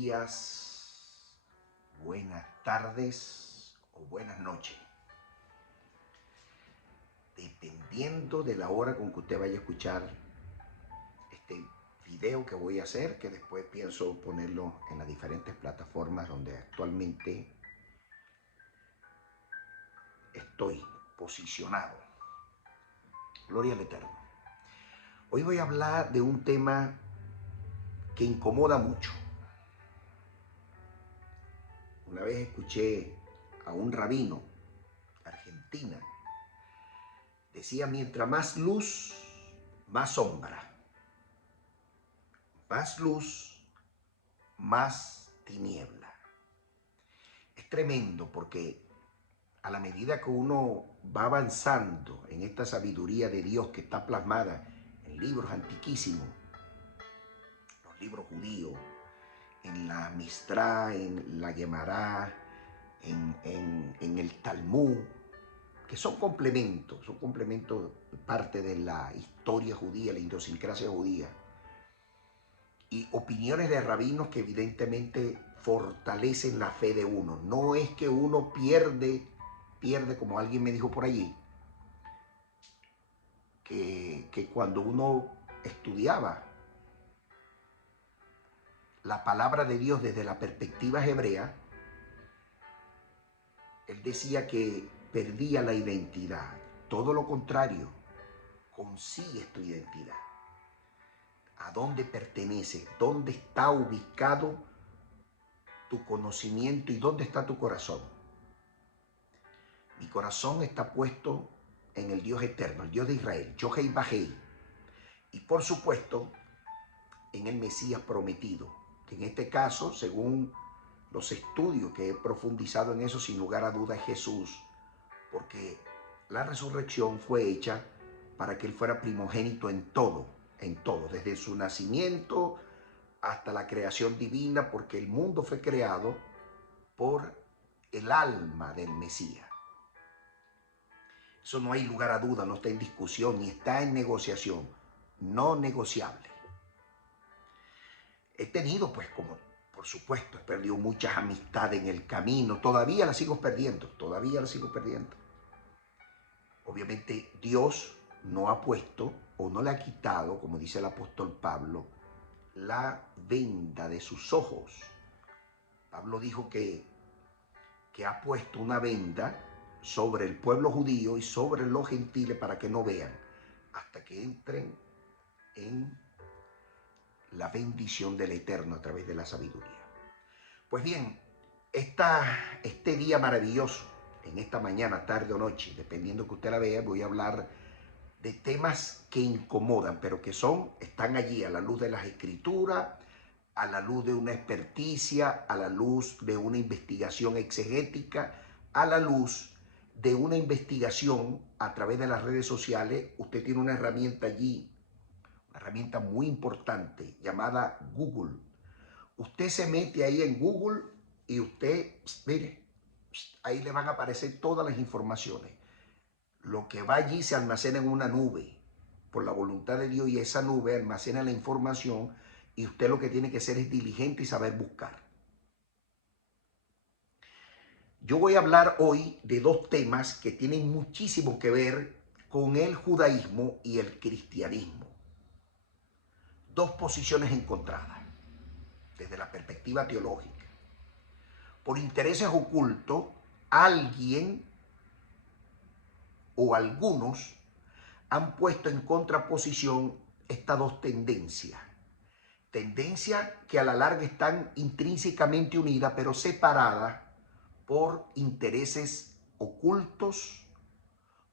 días, buenas tardes o buenas noches, dependiendo de la hora con que usted vaya a escuchar este video que voy a hacer, que después pienso ponerlo en las diferentes plataformas donde actualmente estoy posicionado. Gloria al Eterno. Hoy voy a hablar de un tema que incomoda mucho. Una vez escuché a un rabino de Argentina, decía: mientras más luz, más sombra. Más luz, más tiniebla. Es tremendo porque a la medida que uno va avanzando en esta sabiduría de Dios que está plasmada en libros antiquísimos, los libros judíos, en la Mistrá, en la Gemara, en el Talmud, que son complementos, parte de la historia judía, la idiosincrasia judía, y opiniones de rabinos que evidentemente fortalecen la fe de uno. No es que uno pierde como alguien me dijo por allí, que cuando uno estudiaba la palabra de Dios desde la perspectiva hebrea, él decía que perdía la identidad. Todo lo contrario, consigues tu identidad. ¿A dónde perteneces? ¿Dónde está ubicado tu conocimiento y dónde está tu corazón? Mi corazón está puesto en el Dios eterno, el Dios de Israel, Yohei Bajei, y por supuesto en el Mesías prometido, que en este caso, según los estudios que he profundizado en eso, sin lugar a duda es Jesús, porque la resurrección fue hecha para que Él fuera primogénito en todo, desde su nacimiento hasta la creación divina, porque el mundo fue creado por el alma del Mesías. Eso no hay lugar a duda, no está en discusión, ni está en negociación, no negociable. He tenido, pues, como por supuesto, he perdido muchas amistades en el camino, todavía las sigo perdiendo, Obviamente Dios no ha puesto o no le ha quitado, como dice el apóstol Pablo, la venda de sus ojos. Pablo dijo que ha puesto una venda sobre el pueblo judío y sobre los gentiles para que no vean hasta que entren en la bendición del Eterno a través de la sabiduría. Pues bien, este día maravilloso, en esta mañana, tarde o noche, dependiendo que usted la vea, voy a hablar de temas que incomodan, pero que están allí a la luz de las escrituras, a la luz de una experticia, a la luz de una investigación exegética, a la luz de una investigación a través de las redes sociales. Usted tiene una herramienta allí, una herramienta muy importante llamada Google. Usted se mete ahí en Google y usted, mire, ahí le van a aparecer todas las informaciones. Lo que va allí se almacena en una nube por la voluntad de Dios, y esa nube almacena la información y usted lo que tiene que hacer es diligente y saber buscar. Yo voy a hablar hoy de dos temas que tienen muchísimo que ver con el judaísmo y el cristianismo. Dos posiciones encontradas desde la perspectiva teológica. Por intereses ocultos, alguien o algunos han puesto en contraposición estas dos tendencias. Tendencias que a la larga están intrínsecamente unidas, pero separadas por intereses ocultos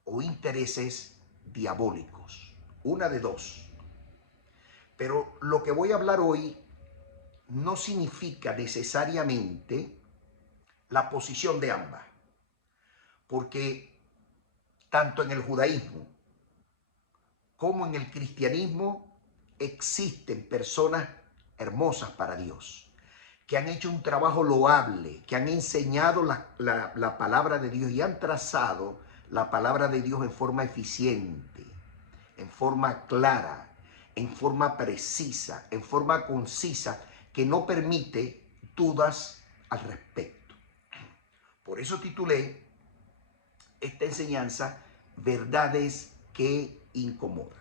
o intereses diabólicos. Una de dos. Pero lo que voy a hablar hoy no significa necesariamente la posición de ambas, porque tanto en el judaísmo como en el cristianismo existen personas hermosas para Dios, que han hecho un trabajo loable, que han enseñado la palabra de Dios y han trazado la palabra de Dios en forma eficiente, en forma clara, en forma precisa, en forma concisa, que no permite dudas al respecto. Por eso titulé esta enseñanza Verdades que incomodan.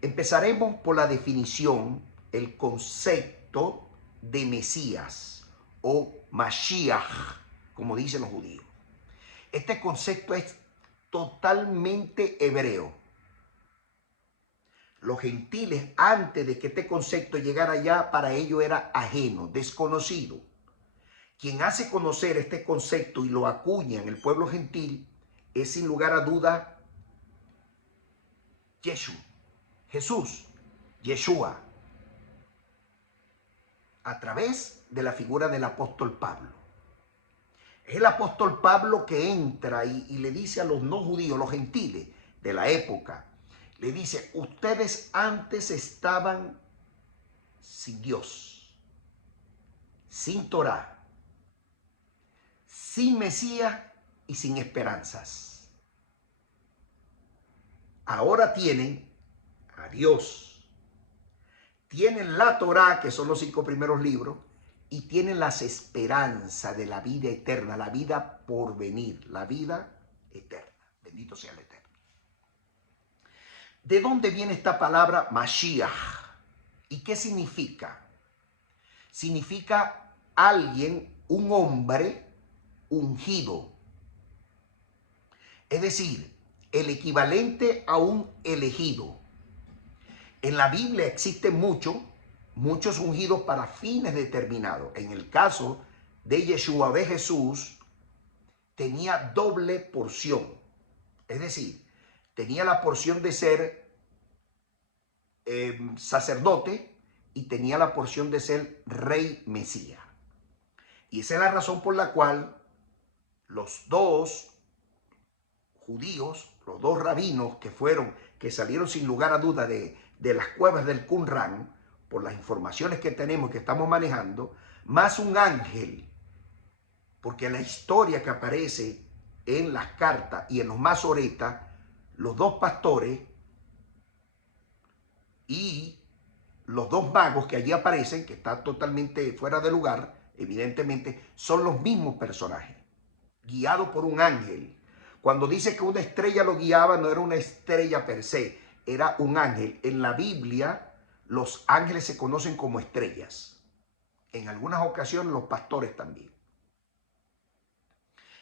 Empezaremos por la definición, el concepto de Mesías o Mashiach, como dicen los judíos. Este concepto es totalmente hebreo. Los gentiles, antes de que este concepto llegara allá, para ellos era ajeno, desconocido. Quien hace conocer este concepto y lo acuña en el pueblo gentil es sin lugar a duda Jesús, Yeshua, a través de la figura del apóstol Pablo. Es el apóstol Pablo que entra y le dice a los no judíos, los gentiles de la época, le dice: ustedes antes estaban sin Dios, sin Torá, sin Mesías y sin esperanzas. Ahora tienen a Dios, tienen la Torá, que son los 5 primeros libros, y tienen las esperanzas de la vida eterna, la vida por venir, la vida eterna. Bendito sea el Eterno. ¿De dónde viene esta palabra Mashiach? ¿Y qué significa? Significa alguien, un hombre ungido. Es decir, el equivalente a un elegido. En la Biblia existen muchos ungidos para fines determinados. En el caso de Yeshua, de Jesús, tenía doble porción. Es decir, tenía la porción de ser sacerdote y tenía la porción de ser rey Mesías. Y esa es la razón por la cual los dos judíos, los dos rabinos que salieron sin lugar a duda de las cuevas del Qumran, por las informaciones que tenemos, que estamos manejando, más un ángel, porque la historia que aparece en las cartas y en los masoretas, los dos pastores y los dos magos que allí aparecen, que están totalmente fuera de lugar, evidentemente, son los mismos personajes, guiados por un ángel. Cuando dice que una estrella lo guiaba, no era una estrella per se, era un ángel. En la Biblia, los ángeles se conocen como estrellas. En algunas ocasiones, los pastores también.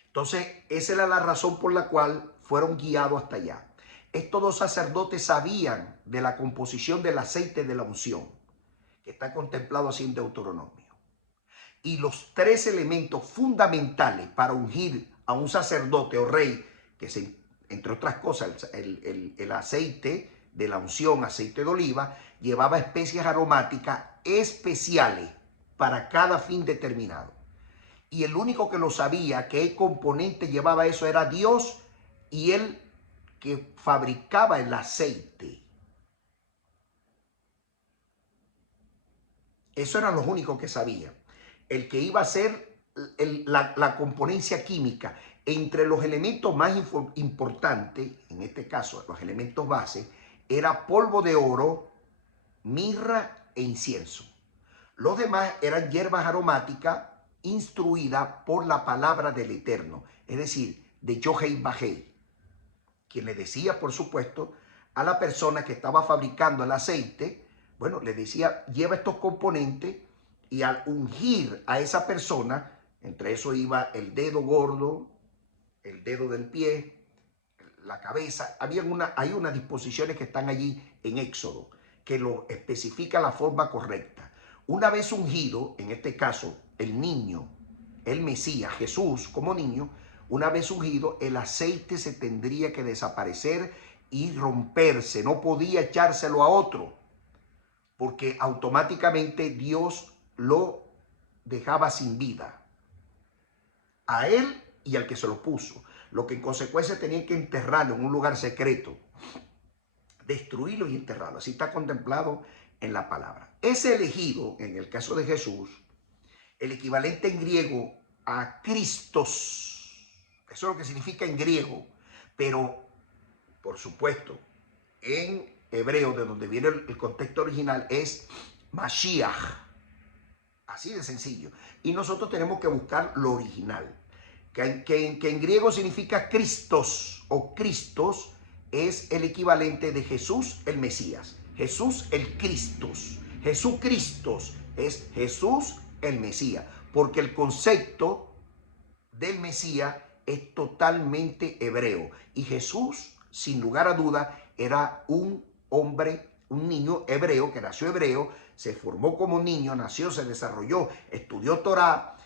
Entonces, esa era la razón por la cual fueron guiados hasta allá. Estos dos sacerdotes sabían de la composición del aceite de la unción, que está contemplado así en Deuteronomio. Y los 3 elementos fundamentales para ungir a un sacerdote o rey, que es, entre otras cosas, el aceite de la unción, aceite de oliva, llevaba especias aromáticas especiales para cada fin determinado. Y el único que lo sabía, qué componente llevaba eso, era Dios y él que fabricaba el aceite. Eso eran los únicos que sabían. El que iba a ser la componencia química entre los elementos más importantes, en este caso los elementos base, era polvo de oro, mirra e incienso. Los demás eran hierbas aromáticas instruidas por la palabra del Eterno, es decir, de Yohei Bajei, quien le decía, por supuesto, a la persona que estaba fabricando el aceite, bueno, le decía, lleva estos componentes, y al ungir a esa persona, entre eso iba el dedo gordo, el dedo del pie, la cabeza, hay unas disposiciones que están allí en Éxodo, que lo especifica la forma correcta. Una vez ungido, en este caso, el niño, el Mesías, Jesús como niño, una vez ungido, el aceite se tendría que desaparecer y romperse, no podía echárselo a otro, porque automáticamente Dios lo dejaba sin vida, a él y al que se lo puso, lo que en consecuencia tenían que enterrarlo en un lugar secreto, destruirlo y enterrarlo. Así está contemplado en la palabra. Ese elegido, en el caso de Jesús, el equivalente en griego a Christos, eso es lo que significa en griego, pero por supuesto en hebreo, de donde viene el contexto original, es Mashiach. Así de sencillo. Y nosotros tenemos que buscar lo original, que en griego significa Christos o Cristos, es el equivalente de Jesús el Mesías. Jesús el Cristos. Jesucristos es Jesús el Mesías, porque el concepto del Mesías es totalmente hebreo. Y Jesús, sin lugar a duda, era un hombre, un niño hebreo que nació hebreo, se formó como niño, nació, se desarrolló, estudió Torá,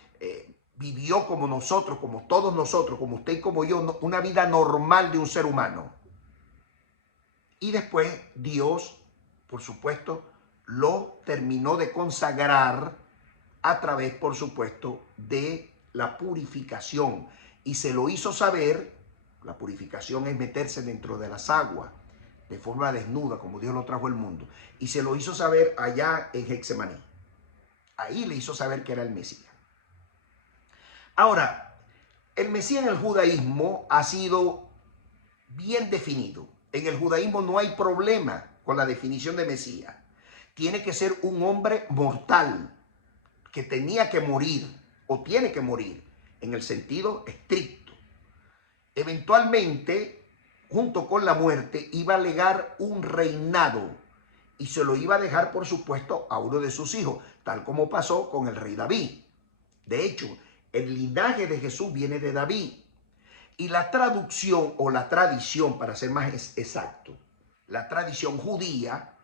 vivió como nosotros, como todos nosotros, como usted y como yo, una vida normal de un ser humano. Y después Dios, por supuesto, lo terminó de consagrar a través, por supuesto, de la purificación. Y se lo hizo saber, la purificación es meterse dentro de las aguas, de forma desnuda, como Dios lo trajo al mundo. Y se lo hizo saber allá en Getsemaní. Ahí le hizo saber que era el Mesías. Ahora, el Mesías en el judaísmo ha sido bien definido. En el judaísmo no hay problema con la definición de Mesías. Tiene que ser un hombre mortal, que tenía que morir o tiene que morir en el sentido estricto. Eventualmente, junto con la muerte, iba a legar un reinado y se lo iba a dejar, por supuesto, a uno de sus hijos, tal como pasó con el rey David. De hecho, el linaje de Jesús viene de David. Y la traducción o la tradición, para ser más exacto, la tradición judía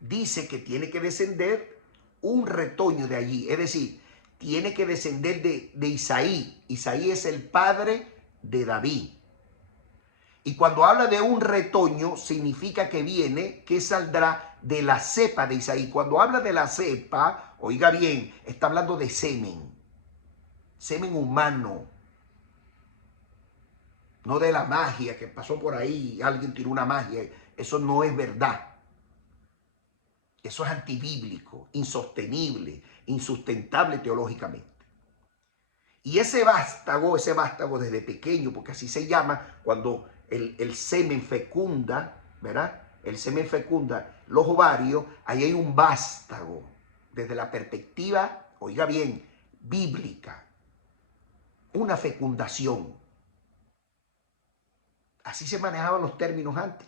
dice que tiene que descender un retoño de allí. Es decir, tiene que descender de Isaí. Isaí es el padre de David. Y cuando habla de un retoño, significa que viene, que saldrá de la cepa de Isaí. Cuando habla de la cepa, oiga bien, está hablando de semen. Semen humano. No de la magia que pasó por ahí, alguien tiró una magia. Eso no es verdad. Eso es antibíblico, insostenible, insustentable teológicamente. Y ese vástago desde pequeño, porque así se llama cuando el semen fecunda, ¿verdad? El semen fecunda los ovarios, ahí hay un vástago, desde la perspectiva, oiga bien, bíblica, una fecundación. Así se manejaban los términos antes.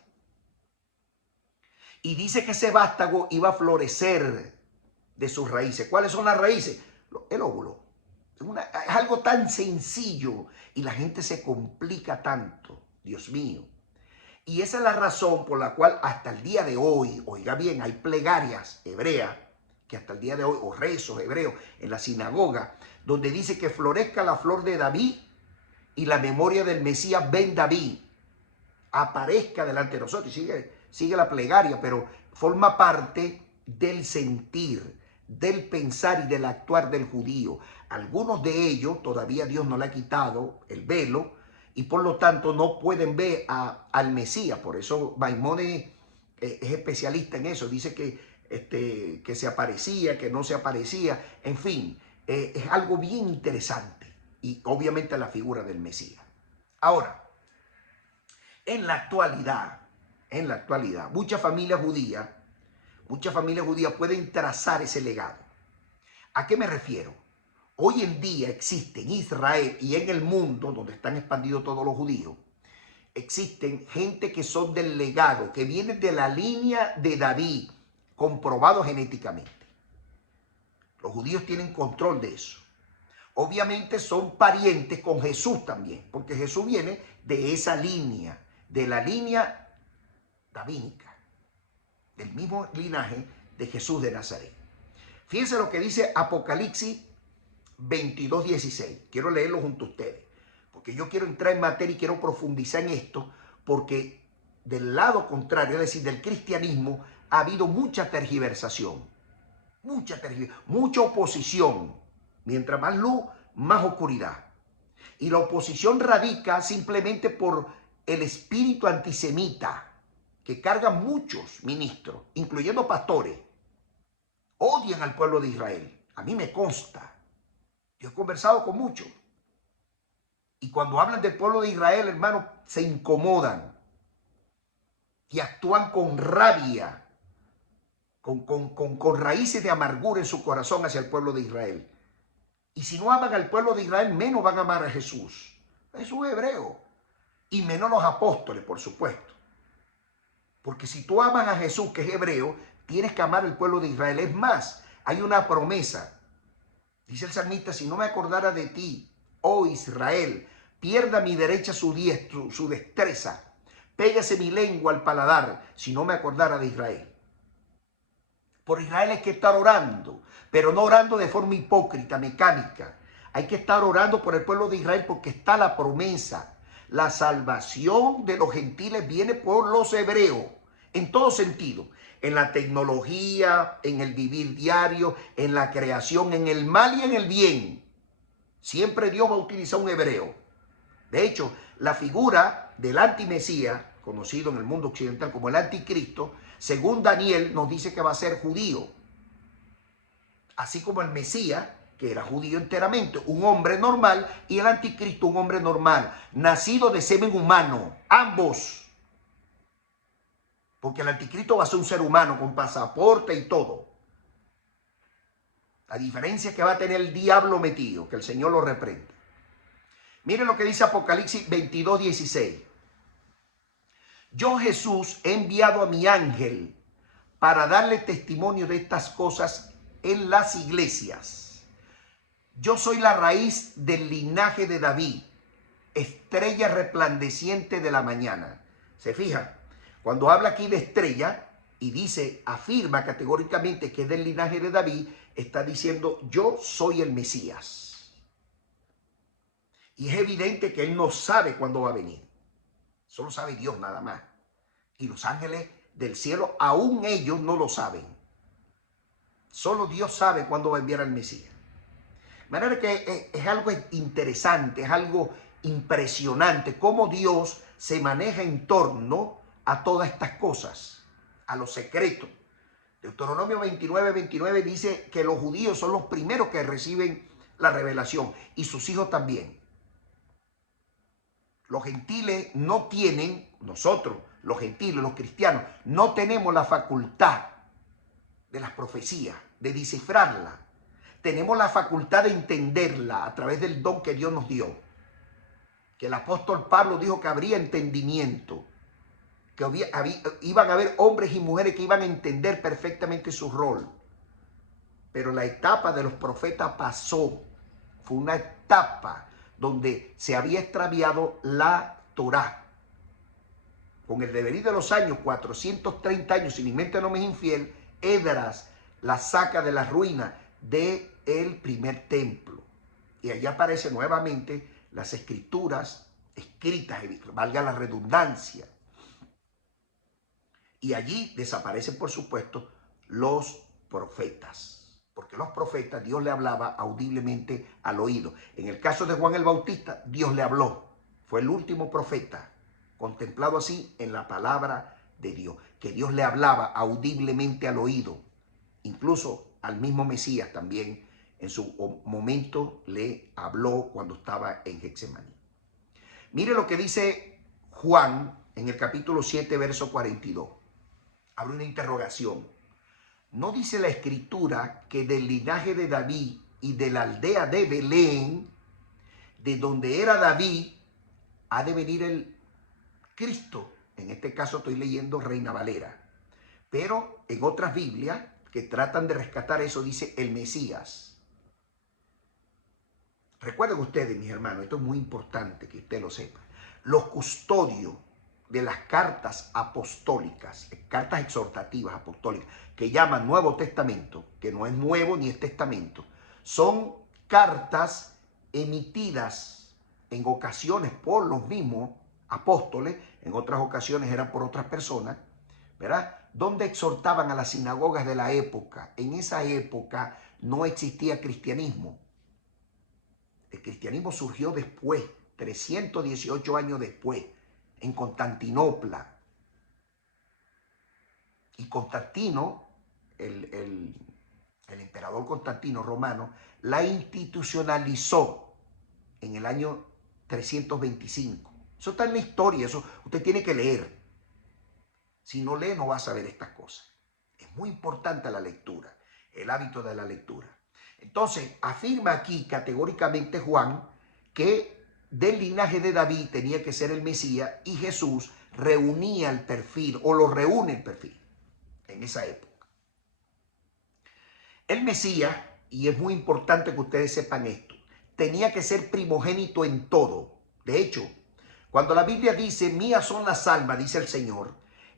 Y dice que ese vástago iba a florecer de sus raíces. ¿Cuáles son las raíces? El óvulo. Es algo tan sencillo y la gente se complica tanto. Dios mío. Y esa es la razón por la cual hasta el día de hoy, oiga bien, hay plegarias hebreas, que hasta el día de hoy, o rezos hebreos en la sinagoga, donde dice que florezca la flor de David y la memoria del Mesías Ben David aparezca delante de nosotros. Y sigue la plegaria, pero forma parte del sentir, del pensar y del actuar del judío. Algunos de ellos todavía Dios no le ha quitado el velo y por lo tanto no pueden ver al Mesías. Por eso Maimónides es especialista en eso. Dice que se aparecía, que no se aparecía. En fin, es algo bien interesante y obviamente la figura del Mesías. Ahora, en la actualidad, muchas familias judías pueden trazar ese legado. ¿A qué me refiero? Hoy en día existe en Israel y en el mundo, donde están expandidos todos los judíos, existen gente que son del legado, que vienen de la línea de David, comprobado genéticamente. Los judíos tienen control de eso. Obviamente son parientes con Jesús también, porque Jesús viene de esa línea, de la línea davídica, del mismo linaje de Jesús de Nazaret. Fíjense lo que dice Apocalipsis 22:16. Quiero leerlo junto a ustedes, porque yo quiero entrar en materia y quiero profundizar en esto, porque del lado contrario, es decir, del cristianismo, ha habido mucha tergiversación, mucha oposición. Mientras más luz, más oscuridad. Y la oposición radica simplemente por el espíritu antisemita que cargan muchos ministros, incluyendo pastores. Odian al pueblo de Israel. A mí me consta. Yo he conversado con muchos. Y cuando hablan del pueblo de Israel, hermano, se incomodan. Y actúan con rabia con raíces de amargura en su corazón hacia el pueblo de Israel. Y si no aman al pueblo de Israel, menos van a amar a Jesús. Jesús es hebreo. Y menos los apóstoles, por supuesto. Porque si tú amas a Jesús, que es hebreo, tienes que amar al pueblo de Israel. Es más, hay una promesa. Dice el salmista, si no me acordara de ti, oh Israel, pierda mi derecha su destreza. Pégase mi lengua al paladar, si no me acordara de Israel. Por Israel hay que estar orando, pero no orando de forma hipócrita, mecánica. Hay que estar orando por el pueblo de Israel porque está la promesa. La salvación de los gentiles viene por los hebreos, en todo sentido. En la tecnología, en el vivir diario, en la creación, en el mal y en el bien. Siempre Dios va a utilizar un hebreo. De hecho, la figura del antimesías, conocido en el mundo occidental como el anticristo, según Daniel nos dice que va a ser judío. Así como el Mesías, que era judío enteramente, un hombre normal, y el anticristo, un hombre normal, nacido de semen humano, ambos. Porque el anticristo va a ser un ser humano con pasaporte y todo. La diferencia es que va a tener el diablo metido, que el Señor lo reprenda. Miren lo que dice Apocalipsis 22:16. Yo, Jesús, he enviado a mi ángel para darle testimonio de estas cosas en las iglesias. Yo soy la raíz del linaje de David, estrella resplandeciente de la mañana. ¿Se fijan? Cuando habla aquí de estrella y dice, afirma categóricamente que es del linaje de David, está diciendo, yo soy el Mesías. Y es evidente que él no sabe cuándo va a venir. Solo sabe Dios nada más. Y los ángeles del cielo, aún ellos no lo saben. Solo Dios sabe cuándo va a enviar al Mesías. De manera que es algo interesante, es algo impresionante cómo Dios se maneja en torno a todas estas cosas, a los secretos. Deuteronomio 29:29 dice que los judíos son los primeros que reciben la revelación y sus hijos también. Los gentiles no tienen, nosotros, los gentiles, los cristianos, no tenemos la facultad de las profecías, de descifrarla. Tenemos la facultad de entenderla a través del don que Dios nos dio. Que el apóstol Pablo dijo que habría entendimiento, que iban a haber hombres y mujeres que iban a entender perfectamente su rol. Pero la etapa de los profetas pasó. Fue una etapa donde se había extraviado la Torá. Con el devenir de los años, 430 años, si mi mente no me es infiel, Esdras la saca de la ruina del primer templo. Y allí aparecen nuevamente las escrituras escritas, valga la redundancia. Y allí desaparecen, por supuesto, los profetas. Porque los profetas, Dios le hablaba audiblemente al oído. En el caso de Juan el Bautista, Dios le habló. Fue el último profeta, contemplado así en la palabra de Dios. Que Dios le hablaba audiblemente al oído. Incluso al mismo Mesías también en su momento le habló cuando estaba en Getsemaní. Mire lo que dice Juan en el capítulo 7, verso 42. Abre una interrogación. ¿No dice la escritura que del linaje de David y de la aldea de Belén, de donde era David, ha de venir el Cristo? En este caso estoy leyendo Reina Valera. Pero en otras Biblias que tratan de rescatar eso dice el Mesías. Recuerden ustedes, mis hermanos, esto es muy importante que usted lo sepa. Los custodios de las cartas apostólicas, cartas exhortativas apostólicas, que llaman Nuevo Testamento, que no es nuevo ni es testamento, son cartas emitidas en ocasiones por los mismos apóstoles, en otras ocasiones eran por otras personas, ¿verdad? Donde exhortaban a las sinagogas de la época. En esa época no existía cristianismo. El cristianismo surgió después, 318 años después, en Constantinopla. Y Constantino, el emperador Constantino romano, la institucionalizó en el año 325. Eso está en la historia, eso usted tiene que leer. Si no lee, no va a saber estas cosas. Es muy importante la lectura, el hábito de la lectura. Entonces, afirma aquí categóricamente Juan que del linaje de David tenía que ser el Mesías, y Jesús reunía el perfil, o lo reúne el perfil en esa época. El Mesías, y es muy importante que ustedes sepan esto, tenía que ser primogénito en todo. De hecho, cuando la Biblia dice, mías son las almas, dice el Señor,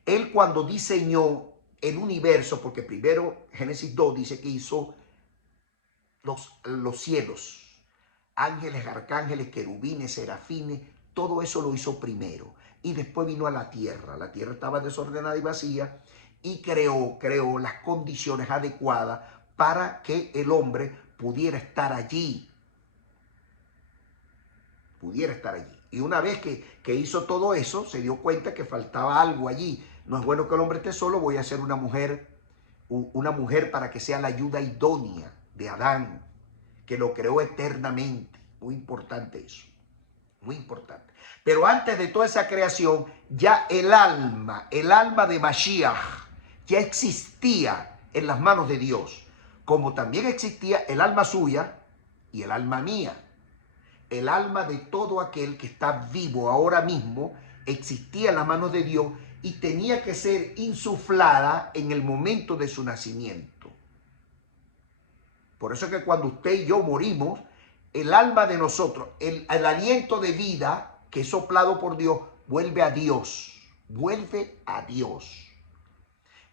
Él cuando diseñó el universo, porque primero Génesis 2 dice que hizo los cielos, ángeles, arcángeles, querubines, serafines, todo eso lo hizo primero. Y después vino a la tierra estaba desordenada y vacía, y creó las condiciones adecuadas para que el hombre pudiera estar allí. Y una vez que hizo todo eso, se dio cuenta que faltaba algo allí. No es bueno que el hombre esté solo, voy a hacer una mujer para que sea la ayuda idónea de Adán, que lo creó eternamente. Muy importante eso, muy importante. Pero antes de toda esa creación, ya el alma de Mashiach, ya existía en las manos de Dios, como también existía el alma suya y el alma mía. El alma de todo aquel que está vivo ahora mismo existía en las manos de Dios y tenía que ser insuflada en el momento de su nacimiento. Por eso es que cuando usted y yo morimos, el alma de nosotros, el aliento de vida que es soplado por Dios, vuelve a Dios, vuelve a Dios.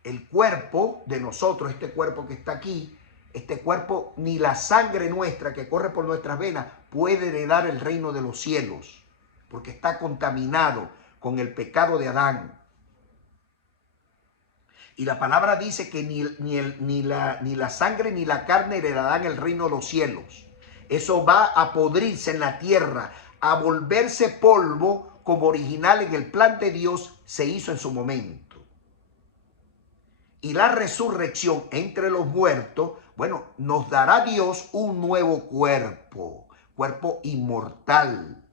El cuerpo de nosotros, este cuerpo que está aquí, este cuerpo, ni la sangre nuestra que corre por nuestras venas puede heredar el reino de los cielos, porque está contaminado con el pecado de Adán. Y la palabra dice que ni la sangre ni la carne heredarán el reino de los cielos. Eso va a podrirse en la tierra, a volverse polvo, como original en el plan de Dios se hizo en su momento. Y la resurrección entre los muertos, bueno, nos dará Dios un nuevo cuerpo inmortal.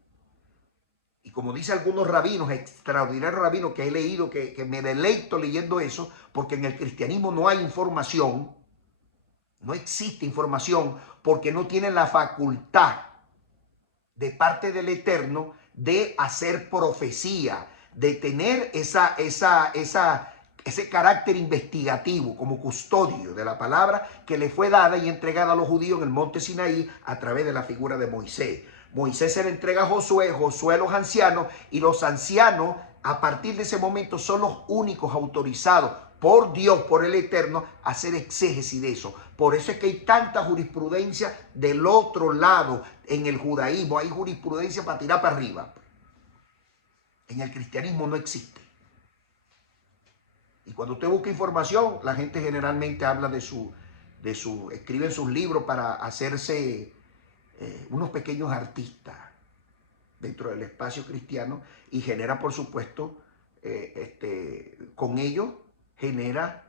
Y como dice algunos rabinos, extraordinarios rabinos que he leído, que me deleito leyendo eso, porque en el cristianismo no hay información, no existe información, porque no tienen la facultad de parte del Eterno de hacer profecía, de tener ese carácter investigativo como custodio de la palabra que le fue dada y entregada a los judíos en el monte Sinaí a través de la figura de Moisés. Moisés se le entrega a Josué, Josué a los ancianos, y los ancianos a partir de ese momento son los únicos autorizados por Dios, por el Eterno, a hacer exégesis de eso. Por eso es que hay tanta jurisprudencia del otro lado. En el judaísmo hay jurisprudencia para tirar para arriba. En el cristianismo no existe. Y cuando usted busca información, la gente generalmente habla escribe sus libros para hacerse unos pequeños artistas dentro del espacio cristiano, y genera, por supuesto, con ello genera,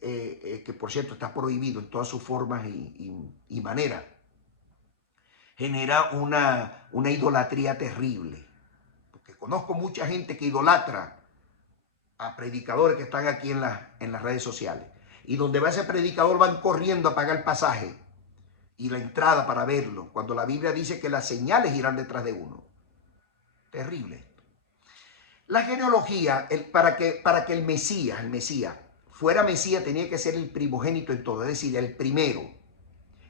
que por cierto está prohibido en todas sus formas y maneras, genera una idolatría terrible. Porque conozco mucha gente que idolatra a predicadores que están aquí en las redes sociales. Y donde va ese predicador van corriendo a pagar el pasaje y la entrada para verlo, cuando la Biblia dice que las señales irán detrás de uno. Terrible. La genealogía, para que el Mesías fuera Mesías, tenía que ser el primogénito en todo, es decir, el primero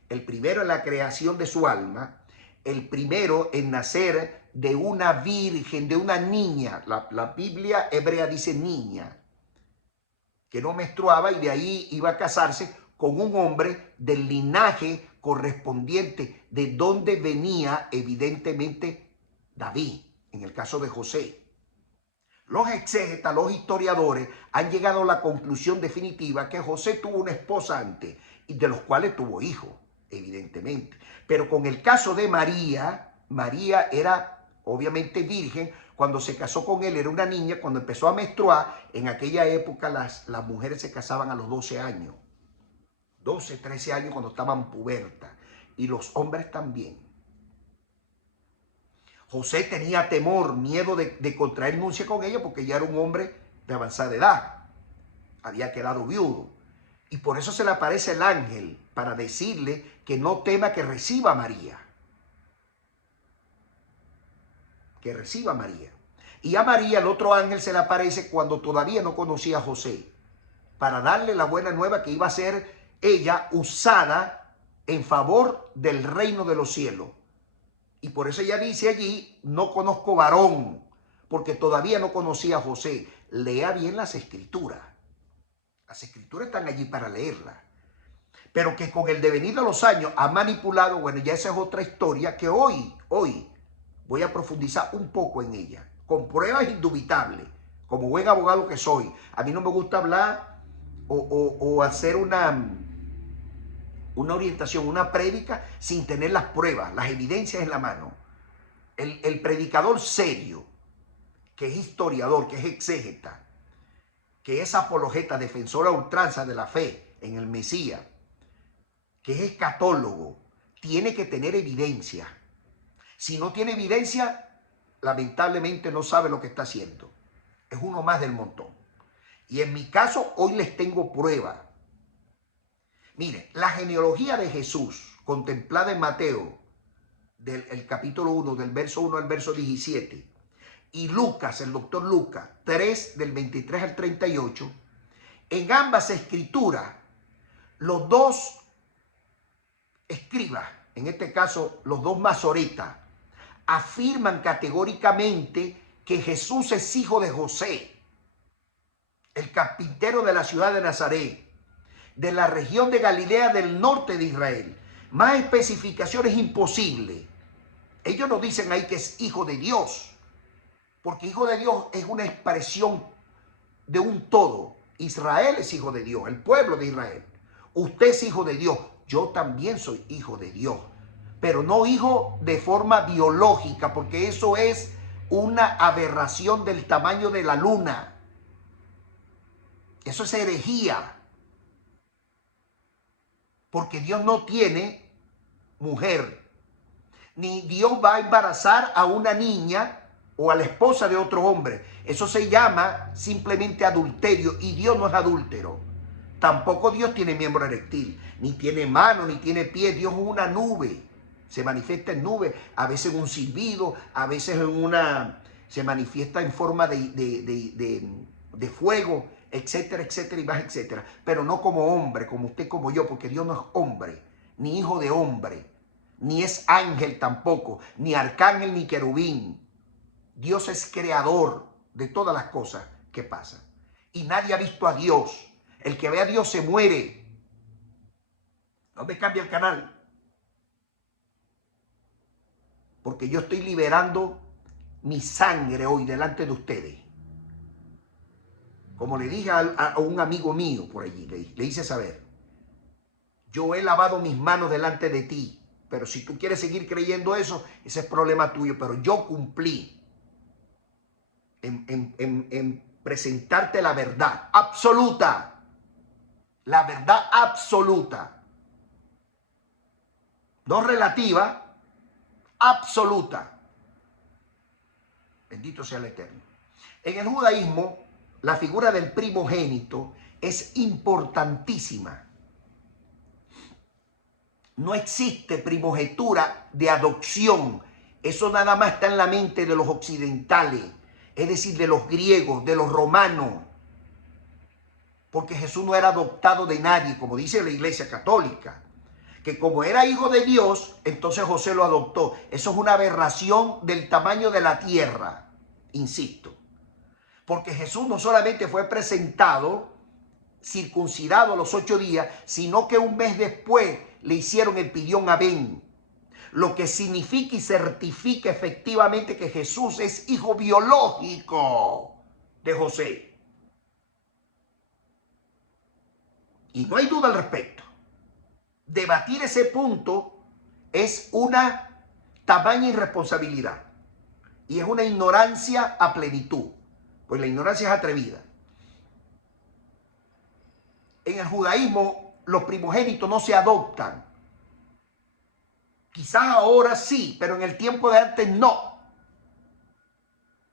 en la creación de su alma, el primero en nacer de una virgen, de una niña. La Biblia hebrea dice niña, que no menstruaba, y de ahí iba a casarse con un hombre del linaje correspondiente de donde venía evidentemente David, en el caso de José. Los exégetas, los historiadores, han llegado a la conclusión definitiva que José tuvo una esposa antes, y de los cuales tuvo hijos, evidentemente. Pero con el caso de María, María era obviamente virgen. Cuando se casó con él era una niña. Cuando empezó a menstruar, en aquella época las mujeres se casaban a los 12 años. 12, 13 años, cuando estaban pubertas. Y los hombres también. José tenía temor, miedo de contraer nuncia con ella, porque ya era un hombre de avanzada edad. Había quedado viudo. Y por eso se le aparece el ángel, para decirle que no tema, que reciba a María. Que reciba a María. Y a María el otro ángel se le aparece cuando todavía no conocía a José, para darle la buena nueva que iba a ser ella usada en favor del reino de los cielos. Y por eso ella dice allí, no conozco varón, porque todavía no conocía a José. Lea bien las escrituras. Las escrituras están allí para leerlas. Pero que con el devenir de los años ha manipulado, bueno, ya esa es otra historia que hoy voy a profundizar un poco en ella, con pruebas indubitables, como buen abogado que soy. A mí no me gusta hablar o hacer una orientación, una prédica, sin tener las pruebas, las evidencias en la mano. El predicador serio, que es historiador, que es exégeta, que es apologeta, defensor a ultranza de la fe en el Mesías, que es escatólogo, tiene que tener evidencia. Si no tiene evidencia, lamentablemente no sabe lo que está haciendo. Es uno más del montón. Y en mi caso, hoy les tengo prueba. Mire, la genealogía de Jesús, contemplada en Mateo, del capítulo 1, del verso 1 al verso 17, y Lucas, el doctor Lucas, 3, del 23 al 38, en ambas escrituras, los dos escribas, en este caso los dos masoretas, afirman categóricamente que Jesús es hijo de José, el carpintero de la ciudad de Nazaret, de la región de Galilea del norte de Israel. Más especificaciones imposibles. Ellos nos dicen ahí que es hijo de Dios, porque hijo de Dios es una expresión de un todo. Israel es hijo de Dios, el pueblo de Israel. Usted es hijo de Dios, yo también soy hijo de Dios, pero no hijo de forma biológica, porque eso es una aberración del tamaño de la luna. Eso es herejía, porque Dios no tiene mujer, ni Dios va a embarazar a una niña o a la esposa de otro hombre. Eso se llama simplemente adulterio, y Dios no es adúltero. Tampoco Dios tiene miembro eréctil, ni tiene mano, ni tiene pie. Dios es una nube, se manifiesta en nube, a veces en un silbido, a veces se manifiesta en forma de fuego, etcétera, etcétera y más, etcétera. Pero no como hombre, como usted, como yo, porque Dios no es hombre, ni hijo de hombre, ni es ángel tampoco, ni arcángel, ni querubín. Dios es creador de todas las cosas que pasan. Y nadie ha visto a Dios. El que ve a Dios se muere. No me cambie el canal, porque yo estoy liberando mi sangre hoy delante de ustedes. Como le dije a un amigo mío por allí, le hice saber, yo he lavado mis manos delante de ti, pero si tú quieres seguir creyendo eso, ese es problema tuyo, pero yo cumplí en presentarte la verdad absoluta. La verdad absoluta, no relativa, absoluta. Bendito sea el Eterno. En el judaísmo, la figura del primogénito es importantísima. No existe primogenitura de adopción. Eso nada más está en la mente de los occidentales, es decir, de los griegos, de los romanos. Porque Jesús no era adoptado de nadie, como dice la Iglesia Católica, que como era hijo de Dios, entonces José lo adoptó. Eso es una aberración del tamaño de la tierra, insisto. Porque Jesús no solamente fue presentado, circuncidado a los 8 días, sino que un mes después le hicieron el pidión Abén, lo que significa y certifica efectivamente que Jesús es hijo biológico de José. Y no hay duda al respecto. Debatir ese punto es una tamaña irresponsabilidad y es una ignorancia a plenitud, pues la ignorancia es atrevida. En el judaísmo los primogénitos no se adoptan. Quizás ahora sí, pero en el tiempo de antes no.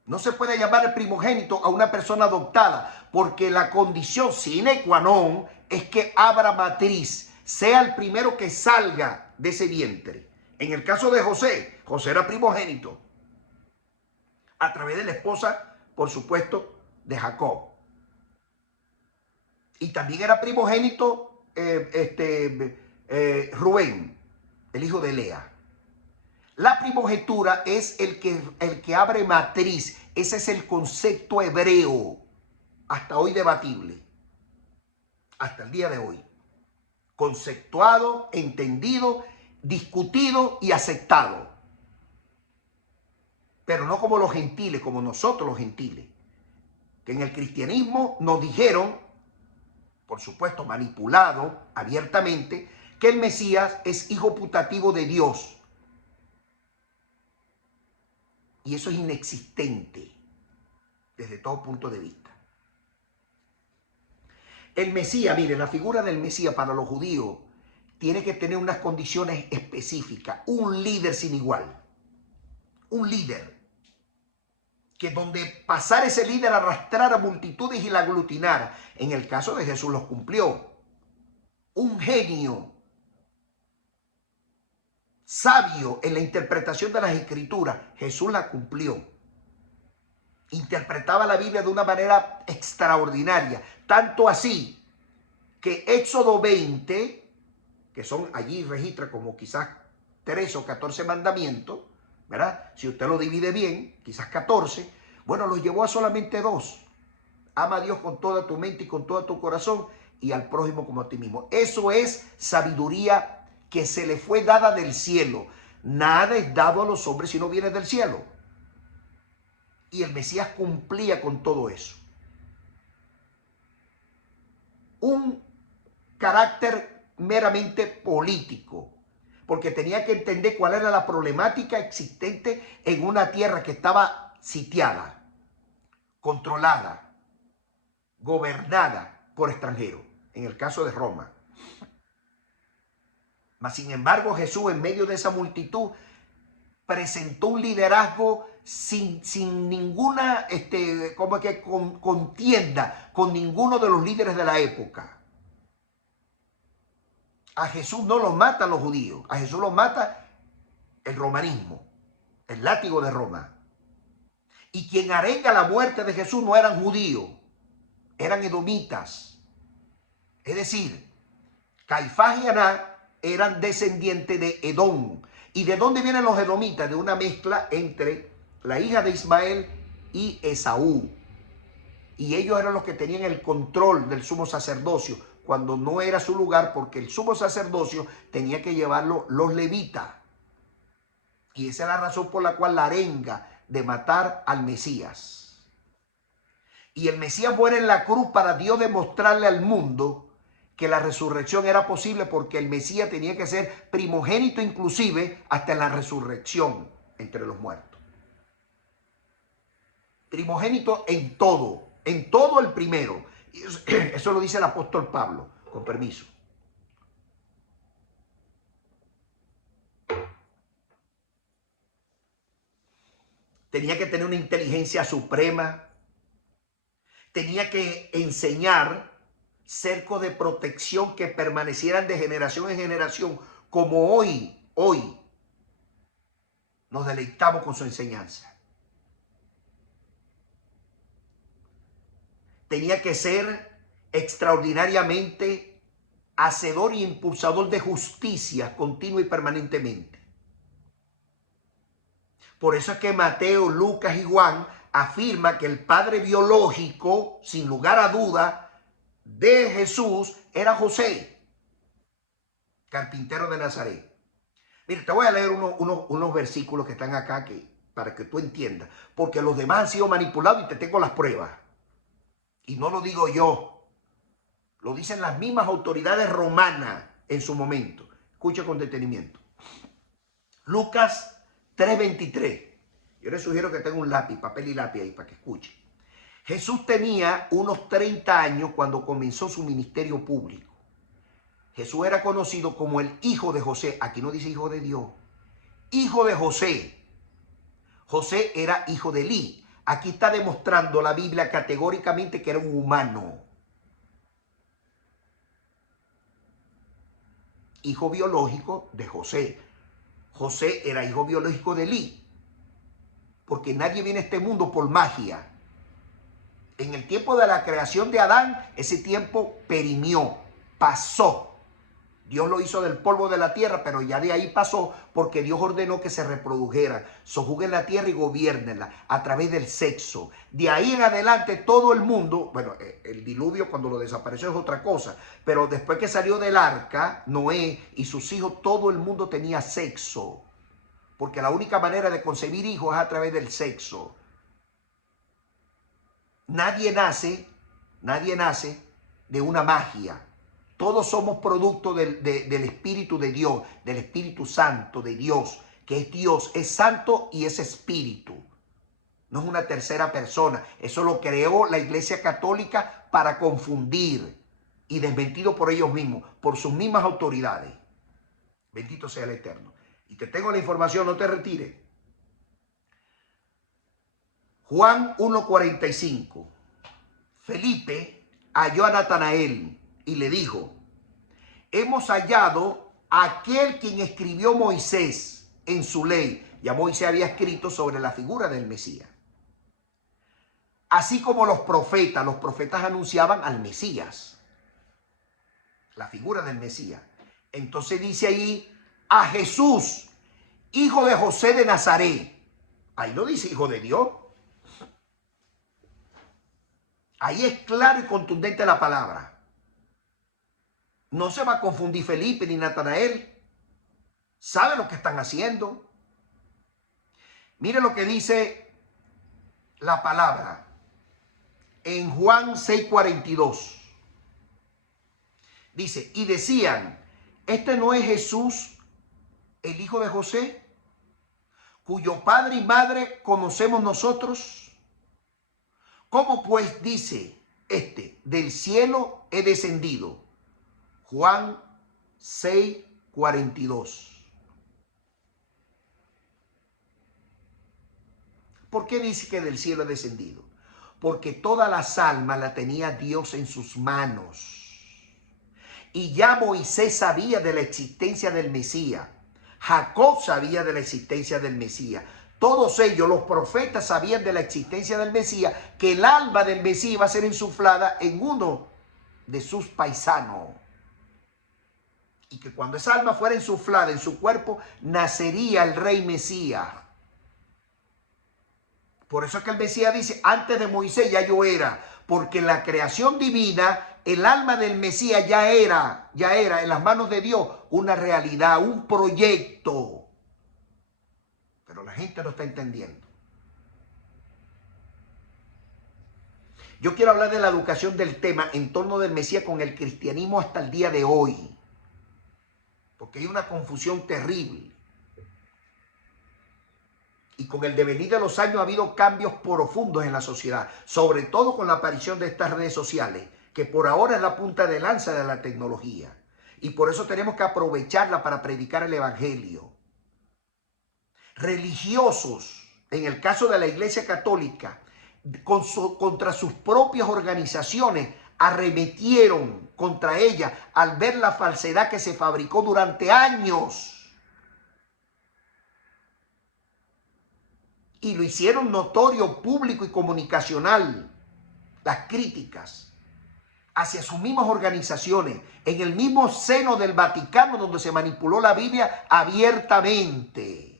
No se puede llamar el primogénito a una persona adoptada, porque la condición sine qua non es que abra matriz, sea el primero que salga de ese vientre. En el caso de José, José era primogénito a través de la esposa, por supuesto, de Jacob. Y también era primogénito Rubén, el hijo de Lea. La primogenitura es el que abre matriz. Ese es el concepto hebreo, hasta hoy debatible, hasta el día de hoy. Conceptuado, entendido, discutido y aceptado. Pero no como los gentiles, como nosotros los gentiles. Que en el cristianismo nos dijeron, por supuesto manipulado abiertamente, que el Mesías es hijo putativo de Dios. Y eso es inexistente desde todo punto de vista. El Mesías, mire, la figura del Mesías para los judíos tiene que tener unas condiciones específicas. Un líder sin igual. Un líder. Que donde pasara ese líder arrastrara multitudes y la aglutinara. En el caso de Jesús los cumplió. Un genio sabio en la interpretación de las escrituras. Jesús la cumplió. Interpretaba la Biblia de una manera extraordinaria. Tanto así que Éxodo 20, que son allí registra como quizás 13 o 14 mandamientos, ¿verdad? Si usted lo divide bien, quizás 14, bueno, los llevó a solamente 2. Ama a Dios con toda tu mente y con todo tu corazón y al prójimo como a ti mismo. Eso es sabiduría que se le fue dada del cielo. Nada es dado a los hombres si no viene del cielo. Y el Mesías cumplía con todo eso. Un carácter meramente político, porque tenía que entender cuál era la problemática existente en una tierra que estaba sitiada, controlada, gobernada por extranjeros, en el caso de Roma. Mas, sin embargo, Jesús, en medio de esa multitud, presentó un liderazgo sin ninguna contienda con ninguno de los líderes de la época. A Jesús no lo matan los judíos, a Jesús lo mata el romanismo, el látigo de Roma. Y quien arenga la muerte de Jesús no eran judíos, eran edomitas. Es decir, Caifás y Aná eran descendientes de Edom. ¿Y de dónde vienen los edomitas? De una mezcla entre la hija de Ismael y Esaú. Y ellos eran los que tenían el control del sumo sacerdocio, cuando no era su lugar, porque el sumo sacerdocio tenía que llevarlo los levitas. Y esa es la razón por la cual la arenga de matar al Mesías. Y el Mesías muere en la cruz para Dios demostrarle al mundo que la resurrección era posible, porque el Mesías tenía que ser primogénito inclusive hasta en la resurrección entre los muertos. Primogénito en todo el primero. Eso lo dice el apóstol Pablo, con permiso. Tenía que tener una inteligencia suprema. Tenía que enseñar cercos de protección que permanecieran de generación en generación, como hoy nos deleitamos con su enseñanza. Tenía que ser extraordinariamente hacedor y impulsador de justicia continua y permanentemente. Por eso es que Mateo, Lucas y Juan afirman que el padre biológico, sin lugar a duda, de Jesús era José, carpintero de Nazaret. Mira, te voy a leer unos versículos que están acá para que tú entiendas, porque los demás han sido manipulados y te tengo las pruebas. Y no lo digo yo, lo dicen las mismas autoridades romanas en su momento. Escucha con detenimiento. Lucas 3:23. Yo les sugiero que tenga un lápiz, papel y lápiz ahí para que escuche. Jesús tenía unos 30 años cuando comenzó su ministerio público. Jesús era conocido como el hijo de José. Aquí no dice hijo de Dios. Hijo de José. José era hijo de Elí. Aquí está demostrando la Biblia categóricamente que era un humano. Hijo biológico de José. José era hijo biológico de Elí. Porque nadie viene a este mundo por magia. En el tiempo de la creación de Adán, ese tiempo perimió, pasó. Dios lo hizo del polvo de la tierra, pero ya de ahí pasó porque Dios ordenó que se reprodujeran, sojuzguen la tierra y gobiernenla a través del sexo. De ahí en adelante todo el mundo, bueno, el diluvio cuando lo desapareció es otra cosa, pero después que salió del arca, Noé y sus hijos, todo el mundo tenía sexo. Porque la única manera de concebir hijos es a través del sexo. Nadie nace de una magia. Todos somos producto del Espíritu de Dios, del Espíritu Santo de Dios, que es Dios, es santo y es espíritu. No es una tercera persona. Eso lo creó la Iglesia Católica para confundir y desmentido por ellos mismos, por sus mismas autoridades. Bendito sea el Eterno. Y te tengo la información, no te retires. Juan 1:45. Felipe halló a Natanael y le dijo: hemos hallado a aquel quien escribió Moisés en su ley. Ya Moisés había escrito sobre la figura del Mesías. Así como los profetas anunciaban al Mesías, la figura del Mesías. Entonces dice ahí a Jesús, hijo de José de Nazaret. Ahí no dice hijo de Dios. Ahí es claro y contundente la palabra. No se va a confundir Felipe ni Natanael. Sabe lo que están haciendo. Mire lo que dice la palabra en Juan 6:42. Dice, y decían, ¿este no es Jesús, el hijo de José, cuyo padre y madre conocemos nosotros? ¿Cómo pues dice del cielo he descendido? Juan 6:42. ¿Por qué dice que del cielo he descendido? Porque todas las almas la tenía Dios en sus manos. Y ya Moisés sabía de la existencia del Mesías. Jacob sabía de la existencia del Mesías. Todos ellos, los profetas, sabían de la existencia del Mesías, que el alma del Mesías iba a ser insuflada en uno de sus paisanos. Y que cuando esa alma fuera insuflada en su cuerpo, nacería el rey Mesías. Por eso es que el Mesías dice, antes de Moisés ya yo era, porque en la creación divina, el alma del Mesías ya era en las manos de Dios una realidad, un proyecto. Pero la gente no está entendiendo. Yo quiero hablar de la educación del tema en torno del Mesías con el cristianismo hasta el día de hoy. Porque hay una confusión terrible. Y con el devenir de los años ha habido cambios profundos en la sociedad, sobre todo con la aparición de estas redes sociales, que por ahora es la punta de lanza de la tecnología. Y por eso tenemos que aprovecharla para predicar el evangelio. Religiosos, en el caso de la Iglesia Católica, contra sus propias organizaciones, arremetieron contra ella al ver la falsedad que se fabricó durante años. Y lo hicieron notorio, público y comunicacional, las críticas hacia sus mismas organizaciones, en el mismo seno del Vaticano donde se manipuló la Biblia abiertamente.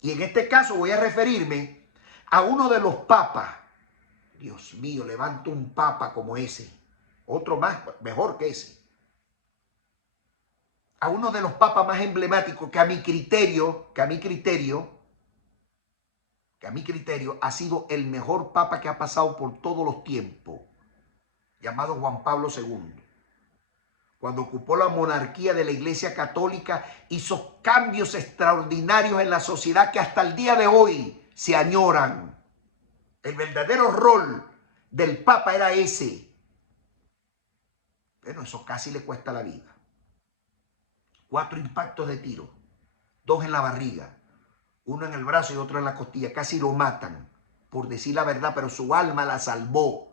Y en este caso voy a referirme a uno de los papas. Dios mío, levanto un papa como ese, otro más, mejor que ese. A uno de los papas más emblemáticos que a mi criterio ha sido el mejor papa que ha pasado por todos los tiempos, llamado Juan Pablo II. Cuando ocupó la monarquía de la Iglesia Católica, hizo cambios extraordinarios en la sociedad que hasta el día de hoy se añoran. El verdadero rol del papa era ese. Pero eso casi le cuesta la vida. 4 impactos de tiro, 2 en la barriga, uno en el brazo y otro en la costilla, casi lo matan por decir la verdad, pero su alma la salvó.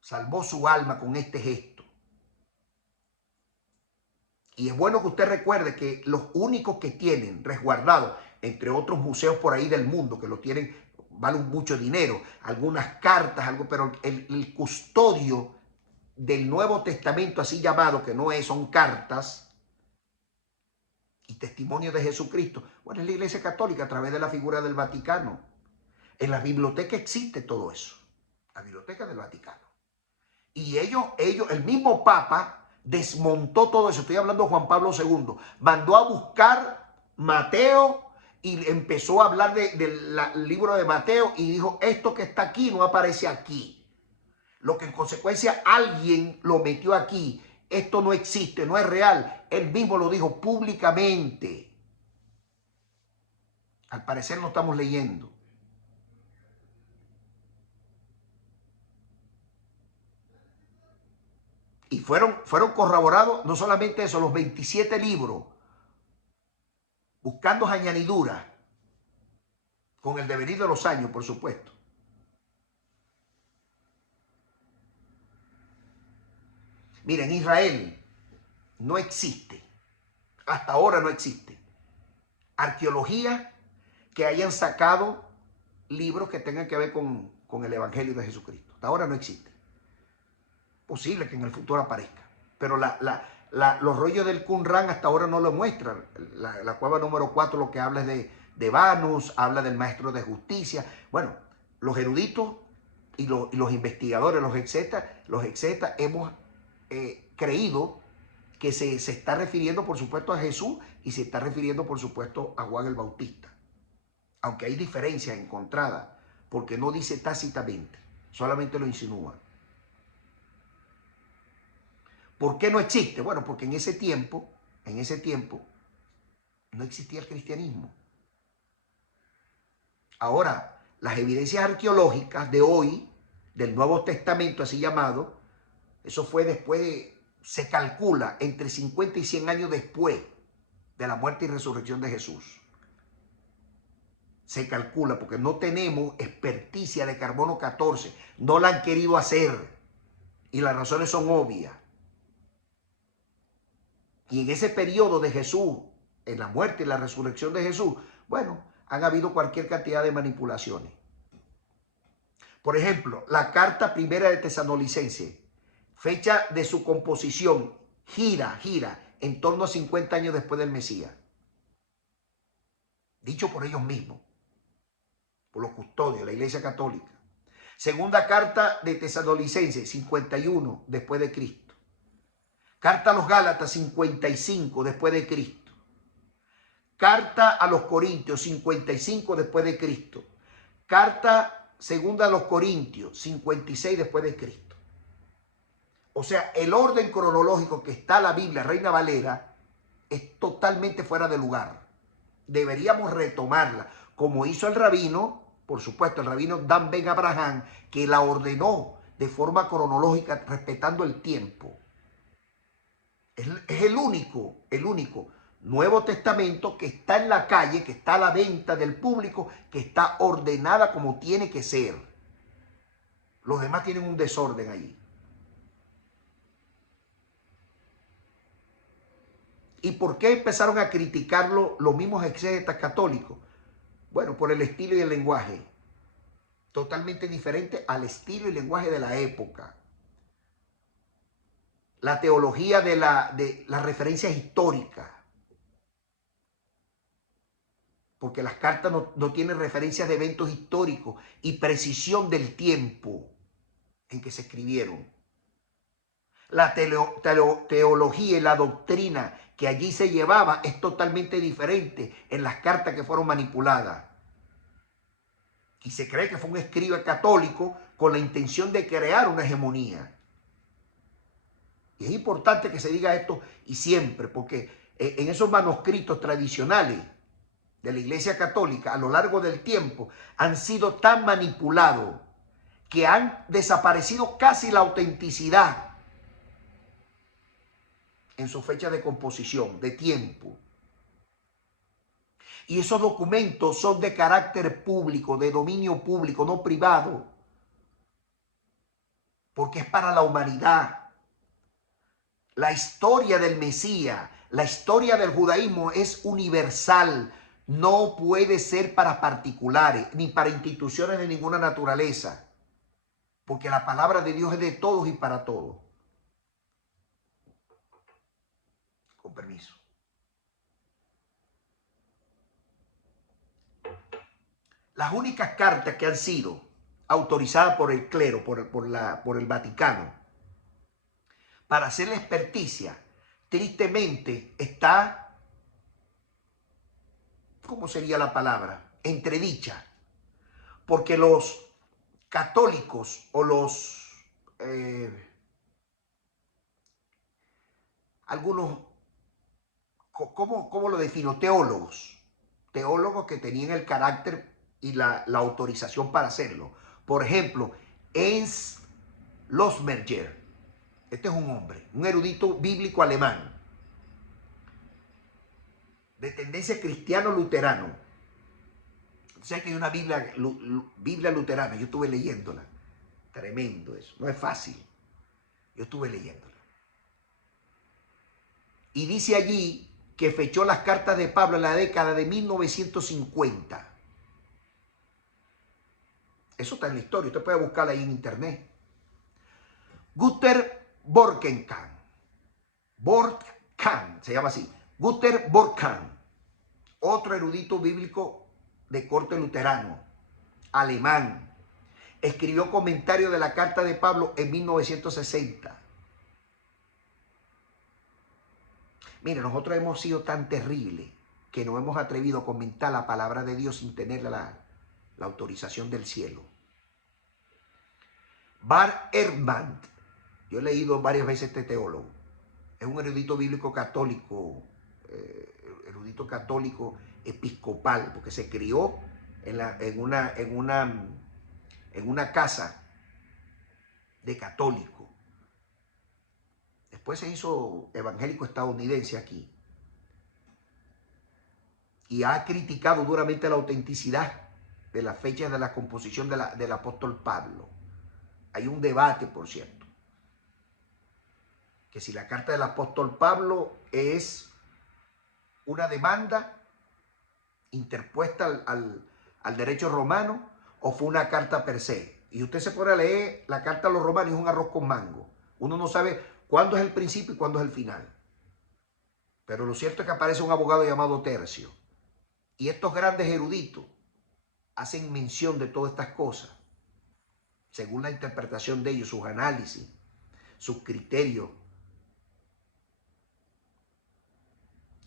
Salvó su alma con este gesto. Y es bueno que usted recuerde que los únicos que tienen resguardados, entre otros museos por ahí del mundo, que lo tienen, valen mucho dinero, algunas cartas, algo, pero el custodio del Nuevo Testamento, así llamado, que no es, son cartas y testimonios de Jesucristo, bueno, es la Iglesia Católica a través de la figura del Vaticano. En la biblioteca existe todo eso, la biblioteca del Vaticano. Y ellos, el mismo Papa desmontó todo eso. Estoy hablando de Juan Pablo II. Mandó a buscar Mateo y empezó a hablar del libro de Mateo y dijo, esto que está aquí no aparece aquí. Lo que en consecuencia alguien lo metió aquí. Esto no existe, no es real. Él mismo lo dijo públicamente. Al parecer no estamos leyendo. Y fueron corroborados, no solamente eso, los 27 libros, buscando añadiduras, con el devenir de los años, por supuesto. Miren, en Israel no existe, hasta ahora no existe, arqueología que hayan sacado libros que tengan que ver con el Evangelio de Jesucristo. Hasta ahora no existe. Posible que en el futuro aparezca, pero los rollos del Qumran hasta ahora no lo muestran. La cueva número 4 lo que habla es de Vanus, habla del maestro de justicia. Bueno, los eruditos y los investigadores, los exetas hemos creído que se está refiriendo, por supuesto, a Jesús y se está refiriendo, por supuesto, a Juan el Bautista. Aunque hay diferencias encontradas, porque no dice tácitamente, solamente lo insinúa. ¿Por qué no existe? Bueno, porque en ese tiempo, no existía el cristianismo. Ahora, las evidencias arqueológicas de hoy, del Nuevo Testamento así llamado, eso fue después, se calcula, entre 50 y 100 años después de la muerte y resurrección de Jesús. Se calcula porque no tenemos experticia de carbono 14, no la han querido hacer y las razones son obvias. Y en ese periodo de Jesús, en la muerte y la resurrección de Jesús, bueno, han habido cualquier cantidad de manipulaciones. Por ejemplo, la carta primera de Tesalonicenses, fecha de su composición, gira en torno a 50 años después del Mesías. Dicho por ellos mismos, por los custodios, la Iglesia Católica. Segunda carta de Tesalonicenses, 51 después de Cristo. Carta a los Gálatas, 55 después de Cristo. Carta a los Corintios, 55 después de Cristo. Carta segunda a los Corintios, 56 después de Cristo. O sea, el orden cronológico que está la Biblia, Reina Valera, es totalmente fuera de lugar. Deberíamos retomarla, como hizo el rabino, por supuesto, el rabino Dan Ben Abraham, que la ordenó de forma cronológica, respetando el tiempo. Es el único Nuevo Testamento que está en la calle, que está a la venta del público, que está ordenada como tiene que ser. Los demás tienen un desorden allí. ¿Y por qué empezaron a criticarlo los mismos exégetas católicos? Bueno, por el estilo y el lenguaje. Totalmente diferente al estilo y lenguaje de la época. La teología de las referencias históricas. Porque las cartas no tienen referencias de eventos históricos y precisión del tiempo en que se escribieron. La teología y la doctrina que allí se llevaba es totalmente diferente en las cartas que fueron manipuladas. Y se cree que fue un escriba católico con la intención de crear una hegemonía. Y es importante que se diga esto y siempre, porque en esos manuscritos tradicionales de la Iglesia Católica a lo largo del tiempo han sido tan manipulados que han desaparecido casi la autenticidad en su fecha de composición, de tiempo. Y esos documentos son de carácter público, de dominio público, no privado. Porque es para la humanidad. La historia del Mesías, la historia del judaísmo es universal. No puede ser para particulares, ni para instituciones de ninguna naturaleza. Porque la palabra de Dios es de todos y para todos. Con permiso. Las únicas cartas que han sido autorizadas por el clero, por el Vaticano, para hacer la experticia, tristemente está, ¿cómo sería la palabra? Entredicha. Porque los católicos o los, algunos, ¿cómo lo defino? Teólogos que tenían el carácter y la autorización para hacerlo. Por ejemplo, Ernst Losmerger. Este es un hombre, un erudito bíblico alemán, de tendencia cristiano-luterano. O sea que hay una Biblia luterana, yo estuve leyéndola. Tremendo eso, no es fácil. Yo estuve leyéndola. Y dice allí que fechó las cartas de Pablo en la década de 1950. Eso está en la historia, usted puede buscarla ahí en internet. Guter Borkenkan, se llama así, Guter Borkan, otro erudito bíblico de corte luterano, alemán, escribió comentarios de la carta de Pablo en 1960. Mire, nosotros hemos sido tan terribles que no hemos atrevido a comentar la palabra de Dios sin tener la autorización del cielo. Bar Ehrman, yo he leído varias veces este teólogo, es un erudito bíblico católico, erudito católico episcopal, porque se crió en una casa de católico. Después se hizo evangélico estadounidense aquí. Y ha criticado duramente la autenticidad de las fechas de la composición del apóstol Pablo. Hay un debate, por cierto, que si la carta del apóstol Pablo es una demanda interpuesta al derecho romano o fue una carta per se. Y usted se pone a leer la carta a los romanos y es un arroz con mango. Uno no sabe cuándo es el principio y cuándo es el final. Pero lo cierto es que aparece un abogado llamado Tercio. Y estos grandes eruditos hacen mención de todas estas cosas, según la interpretación de ellos, sus análisis, sus criterios.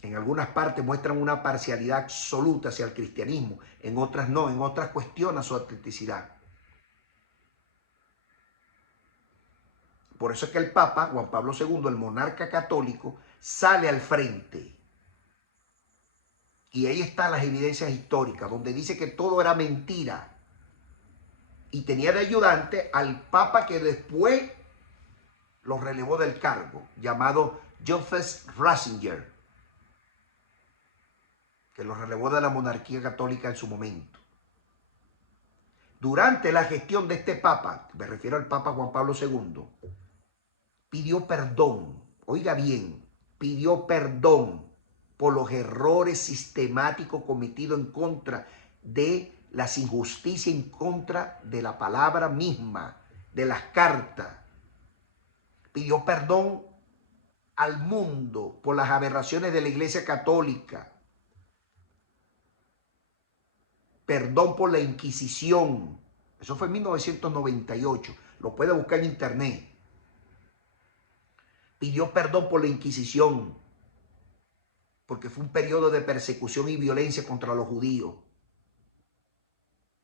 En algunas partes muestran una parcialidad absoluta hacia el cristianismo, en otras no, en otras cuestionan su autenticidad. Por eso es que el Papa, Juan Pablo II, el monarca católico, sale al frente. Y ahí están las evidencias históricas, donde dice que todo era mentira. Y tenía de ayudante al Papa que después lo relevó del cargo, llamado Joseph Ratzinger, que lo relevó de la monarquía católica en su momento. Durante la gestión de este Papa, me refiero al Papa Juan Pablo II, pidió perdón, oiga bien, pidió perdón por los errores sistemáticos cometidos en contra de las injusticias, en contra de la palabra misma, de las cartas. Pidió perdón al mundo por las aberraciones de la Iglesia Católica. Perdón por la Inquisición. Eso fue en 1998. Lo puede buscar en internet. Pidió perdón por la Inquisición, porque fue un periodo de persecución y violencia contra los judíos,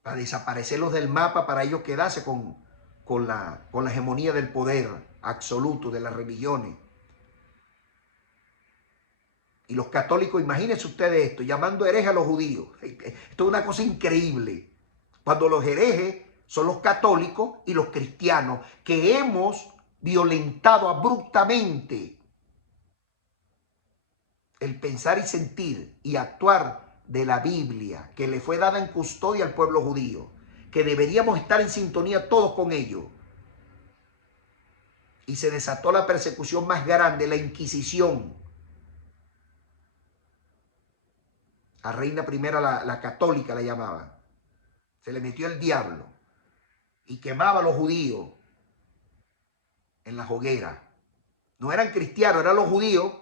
para desaparecerlos del mapa, para ellos quedarse con la hegemonía del poder absoluto de las religiones. Y los católicos, imagínense ustedes esto, llamando herejes a los judíos. Esto es una cosa increíble. Cuando los herejes son los católicos y los cristianos, que hemos violentado abruptamente el pensar y sentir y actuar de la Biblia, que le fue dada en custodia al pueblo judío, que deberíamos estar en sintonía todos con ello. Y se desató la persecución más grande, la Inquisición. A Reina Primera, la católica la llamaban. Se le metió el diablo y quemaba a los judíos en la hoguera. No eran cristianos, eran los judíos,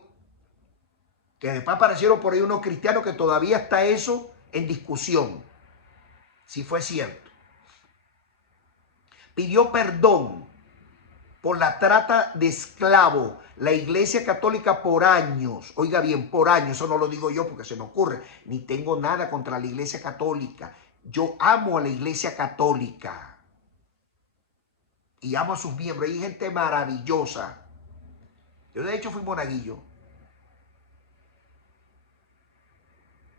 que después aparecieron por ahí unos cristianos que todavía está eso en discusión, si fue cierto. Pidió perdón por la trata de esclavos. La Iglesia Católica por años, oiga bien, por años, eso no lo digo yo porque se me ocurre, ni tengo nada contra la Iglesia Católica. Yo amo a la Iglesia Católica y amo a sus miembros. Hay gente maravillosa. Yo de hecho fui monaguillo.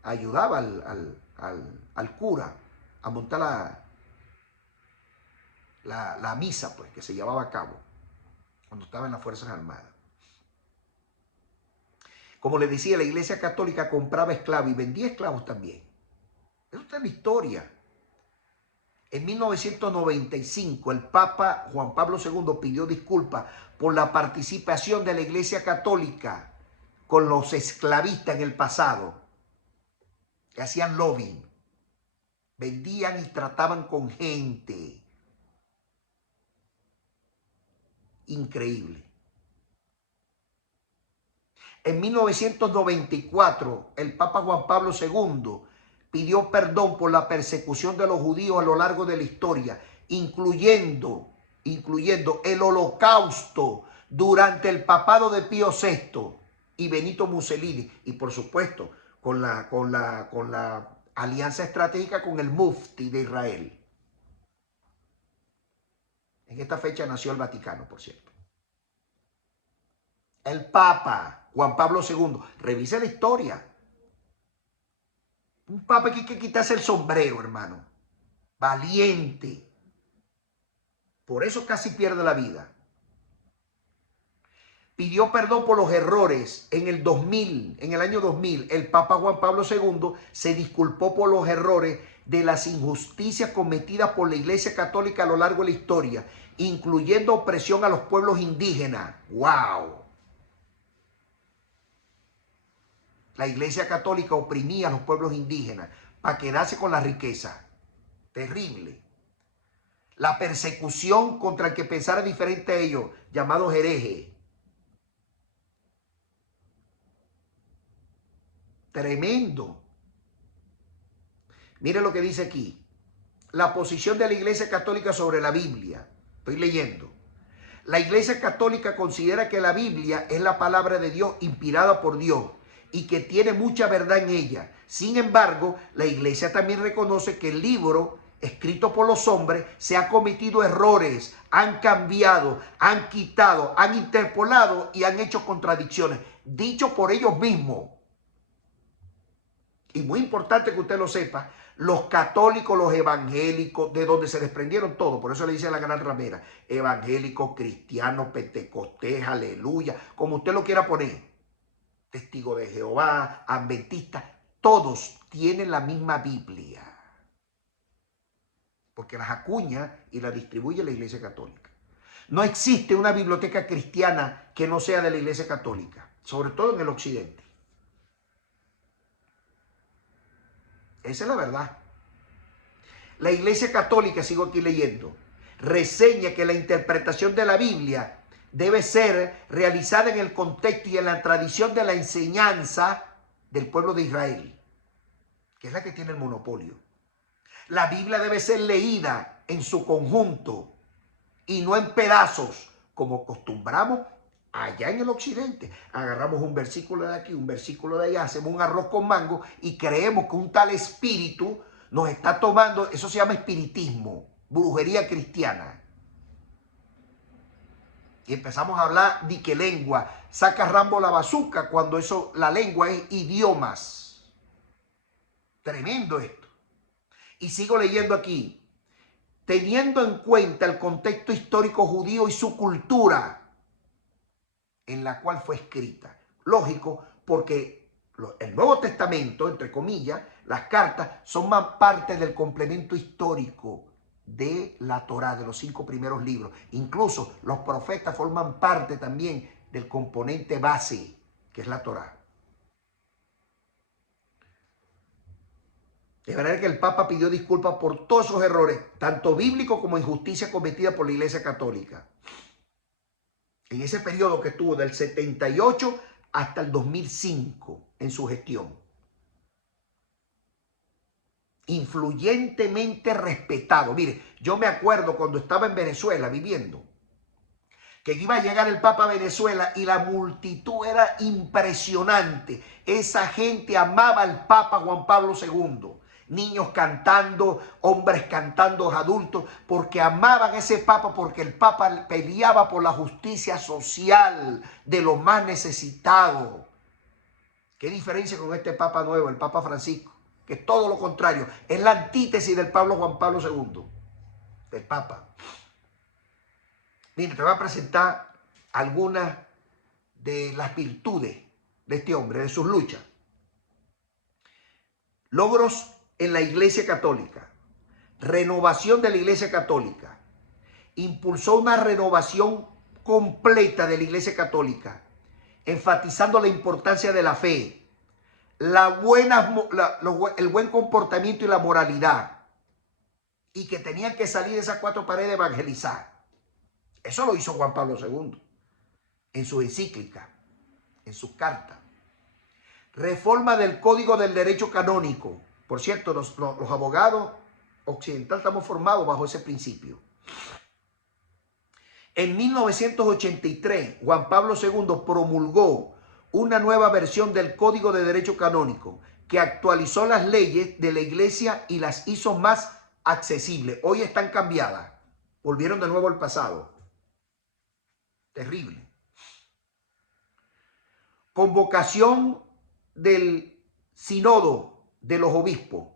Ayudaba al cura a montar la misa, pues, que se llevaba a cabo cuando estaba en las Fuerzas Armadas. Como les decía, la Iglesia Católica compraba esclavos y vendía esclavos también. Eso está en la historia. En 1995, el Papa Juan Pablo II pidió disculpas por la participación de la Iglesia Católica con los esclavistas en el pasado, que hacían lobbying, vendían y trataban con gente. Increíble. En 1994, el Papa Juan Pablo II pidió perdón por la persecución de los judíos a lo largo de la historia, incluyendo el Holocausto durante el papado de Pío VI y Benito Mussolini, y por supuesto con la alianza estratégica con el Mufti de Israel. En esta fecha nació el Vaticano, por cierto. El Papa Juan Pablo II, revise la historia. Un papa que hay que quitarse el sombrero, hermano. Valiente. Por eso casi pierde la vida. Pidió perdón por los errores en el 2000, en el año 2000. El Papa Juan Pablo II se disculpó por los errores de las injusticias cometidas por la Iglesia Católica a lo largo de la historia, incluyendo opresión a los pueblos indígenas. ¡Wow! La Iglesia Católica oprimía a los pueblos indígenas para quedarse con la riqueza. Terrible. La persecución contra el que pensara diferente a ellos, llamados herejes. Tremendo. Mire lo que dice aquí. La posición de la Iglesia Católica sobre la Biblia. Estoy leyendo. La Iglesia Católica considera que la Biblia es la palabra de Dios inspirada por Dios y que tiene mucha verdad en ella. Sin embargo, la Iglesia también reconoce que el libro escrito por los hombres se ha cometido errores, han cambiado, han quitado, han interpolado y han hecho contradicciones, dicho por ellos mismos. Y muy importante que usted lo sepa, los católicos, los evangélicos, de donde se desprendieron todo, por eso le dice la gran ramera, evangélicos, cristianos, pentecostés, aleluya, como usted lo quiera poner, testigo de Jehová, adventistas, todos tienen la misma Biblia, porque las acuña y las distribuye la Iglesia Católica. No existe una biblioteca cristiana que no sea de la Iglesia Católica, sobre todo en el occidente. Esa es la verdad. La Iglesia Católica, sigo aquí leyendo, reseña que la interpretación de la Biblia debe ser realizada en el contexto y en la tradición de la enseñanza del pueblo de Israel, que es la que tiene el monopolio. La Biblia debe ser leída en su conjunto y no en pedazos, como acostumbramos allá en el occidente. Agarramos un versículo de aquí, un versículo de allá, hacemos un arroz con mango y creemos que un tal espíritu nos está tomando. Eso se llama espiritismo, brujería cristiana. Y empezamos a hablar de qué lengua. Saca Rambo la bazuca cuando eso, la lengua es idiomas. Tremendo esto. Y sigo leyendo aquí. Teniendo en cuenta el contexto histórico judío y su cultura en la cual fue escrita. Lógico, porque el Nuevo Testamento, entre comillas, las cartas, son más parte del complemento histórico de la Torá, de los 5 primeros libros. Incluso los profetas forman parte también del componente base, que es la Torá. De manera que el Papa pidió disculpas por todos esos errores, tanto bíblicos como injusticias cometidas por la Iglesia Católica. En ese periodo que estuvo del 78 hasta el 2005 en su gestión. Influyentemente respetado. Mire, yo me acuerdo cuando estaba en Venezuela viviendo, que iba a llegar el Papa a Venezuela y la multitud era impresionante. Esa gente amaba al Papa Juan Pablo II. Niños cantando, hombres cantando, adultos, porque amaban a ese Papa, porque el Papa peleaba por la justicia social de los más necesitados. ¿Qué diferencia con este Papa nuevo, el Papa Francisco? Que es todo lo contrario, es la antítesis del Papa Juan Pablo II, del Papa. Mira, te voy a presentar algunas de las virtudes de este hombre, de sus luchas. Logros en la Iglesia Católica, renovación de la Iglesia Católica, impulsó una renovación completa de la Iglesia Católica, enfatizando la importancia de la fe, el buen comportamiento y la moralidad, y que tenían que salir de esas 4 paredes a evangelizar. Eso lo hizo Juan Pablo II en su encíclica, en sus cartas. Reforma del Código del Derecho Canónico. Por cierto, los abogados occidentales estamos formados bajo ese principio. En 1983, Juan Pablo II promulgó una nueva versión del Código de Derecho Canónico que actualizó las leyes de la Iglesia y las hizo más accesibles. Hoy están cambiadas. Volvieron de nuevo al pasado. Terrible. Convocación del Sínodo de los Obispos.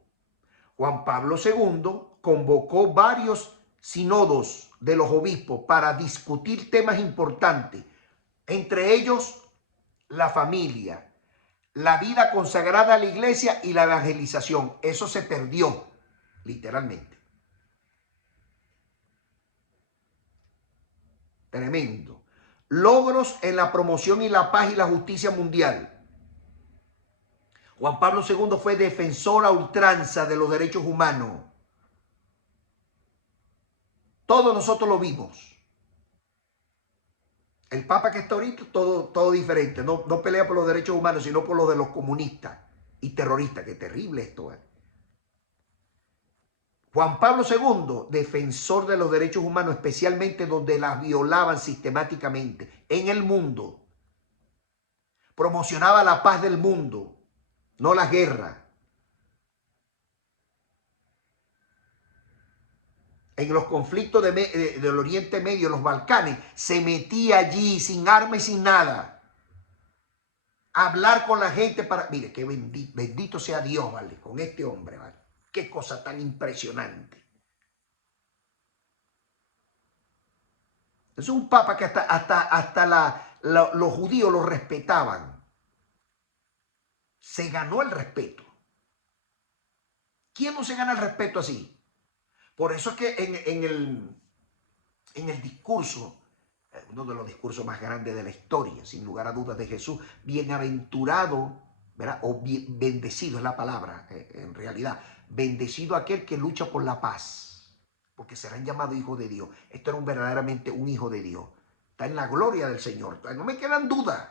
Juan Pablo II convocó varios sínodos de los obispos para discutir temas importantes, entre ellos la familia, la vida consagrada a la iglesia y la evangelización. Eso se perdió, literalmente. Tremendo. Logros en la promoción y la paz y la justicia mundial. Juan Pablo II fue defensor a ultranza de los derechos humanos. Todos nosotros lo vimos. El Papa que está ahorita, todo diferente. No pelea por los derechos humanos, sino por los de los comunistas y terroristas. Qué terrible esto es. Juan Pablo II, defensor de los derechos humanos, especialmente donde las violaban sistemáticamente en el mundo. Promocionaba la paz del mundo, no la guerra. En los conflictos del Oriente Medio, los Balcanes, se metía allí sin armas y sin nada. A hablar con la gente para... Mire, que bendito sea Dios, ¿vale? Con este hombre, ¿vale? Qué cosa tan impresionante. Es un papa que hasta los judíos lo respetaban. Se ganó el respeto. ¿Quién no se gana el respeto así? Por eso es que en el discurso, uno de los discursos más grandes de la historia, sin lugar a dudas, de Jesús, bienaventurado, ¿verdad? O bendecido es la palabra, en realidad, bendecido aquel que lucha por la paz, porque serán llamados hijos de Dios. Esto era verdaderamente un hijo de Dios. Está en la gloria del Señor. No me quedan dudas,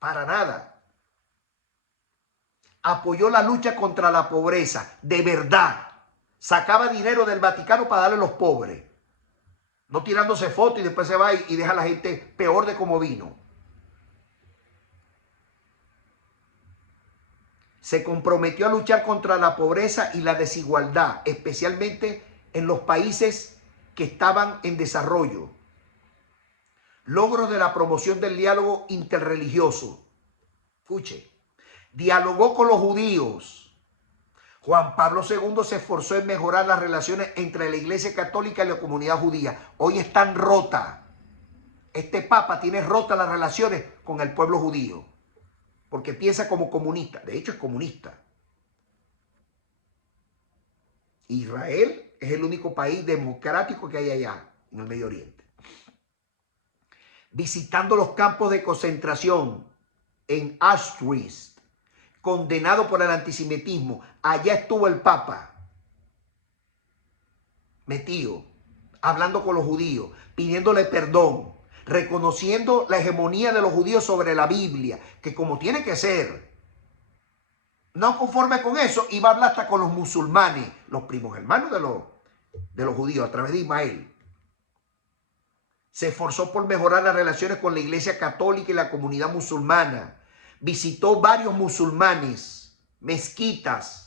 para nada. Apoyó la lucha contra la pobreza, de verdad. Sacaba dinero del Vaticano para darle a los pobres. No tirándose fotos y después se va y deja a la gente peor de como vino. Se comprometió a luchar contra la pobreza y la desigualdad, especialmente en los países que estaban en desarrollo. Logros de la promoción del diálogo interreligioso. Escuche, dialogó con los judíos. Juan Pablo II se esforzó en mejorar las relaciones entre la Iglesia Católica y la comunidad judía. Hoy están rotas. Este Papa tiene rotas las relaciones con el pueblo judío. porque piensa como comunista. De hecho, es comunista. Israel es el único país democrático que hay allá, en el Medio Oriente. Visitando los campos de concentración en Auschwitz, condenado por el antisemitismo. Allá estuvo el Papa, metido, hablando con los judíos, pidiéndole perdón, reconociendo la hegemonía de los judíos sobre la Biblia, que como tiene que ser. No conforme con eso, iba a hablar hasta con los musulmanes, los primos hermanos de los judíos, a través de Ismael. Se esforzó por mejorar las relaciones con la Iglesia Católica y la comunidad musulmana. Visitó varios musulmanes, mezquitas.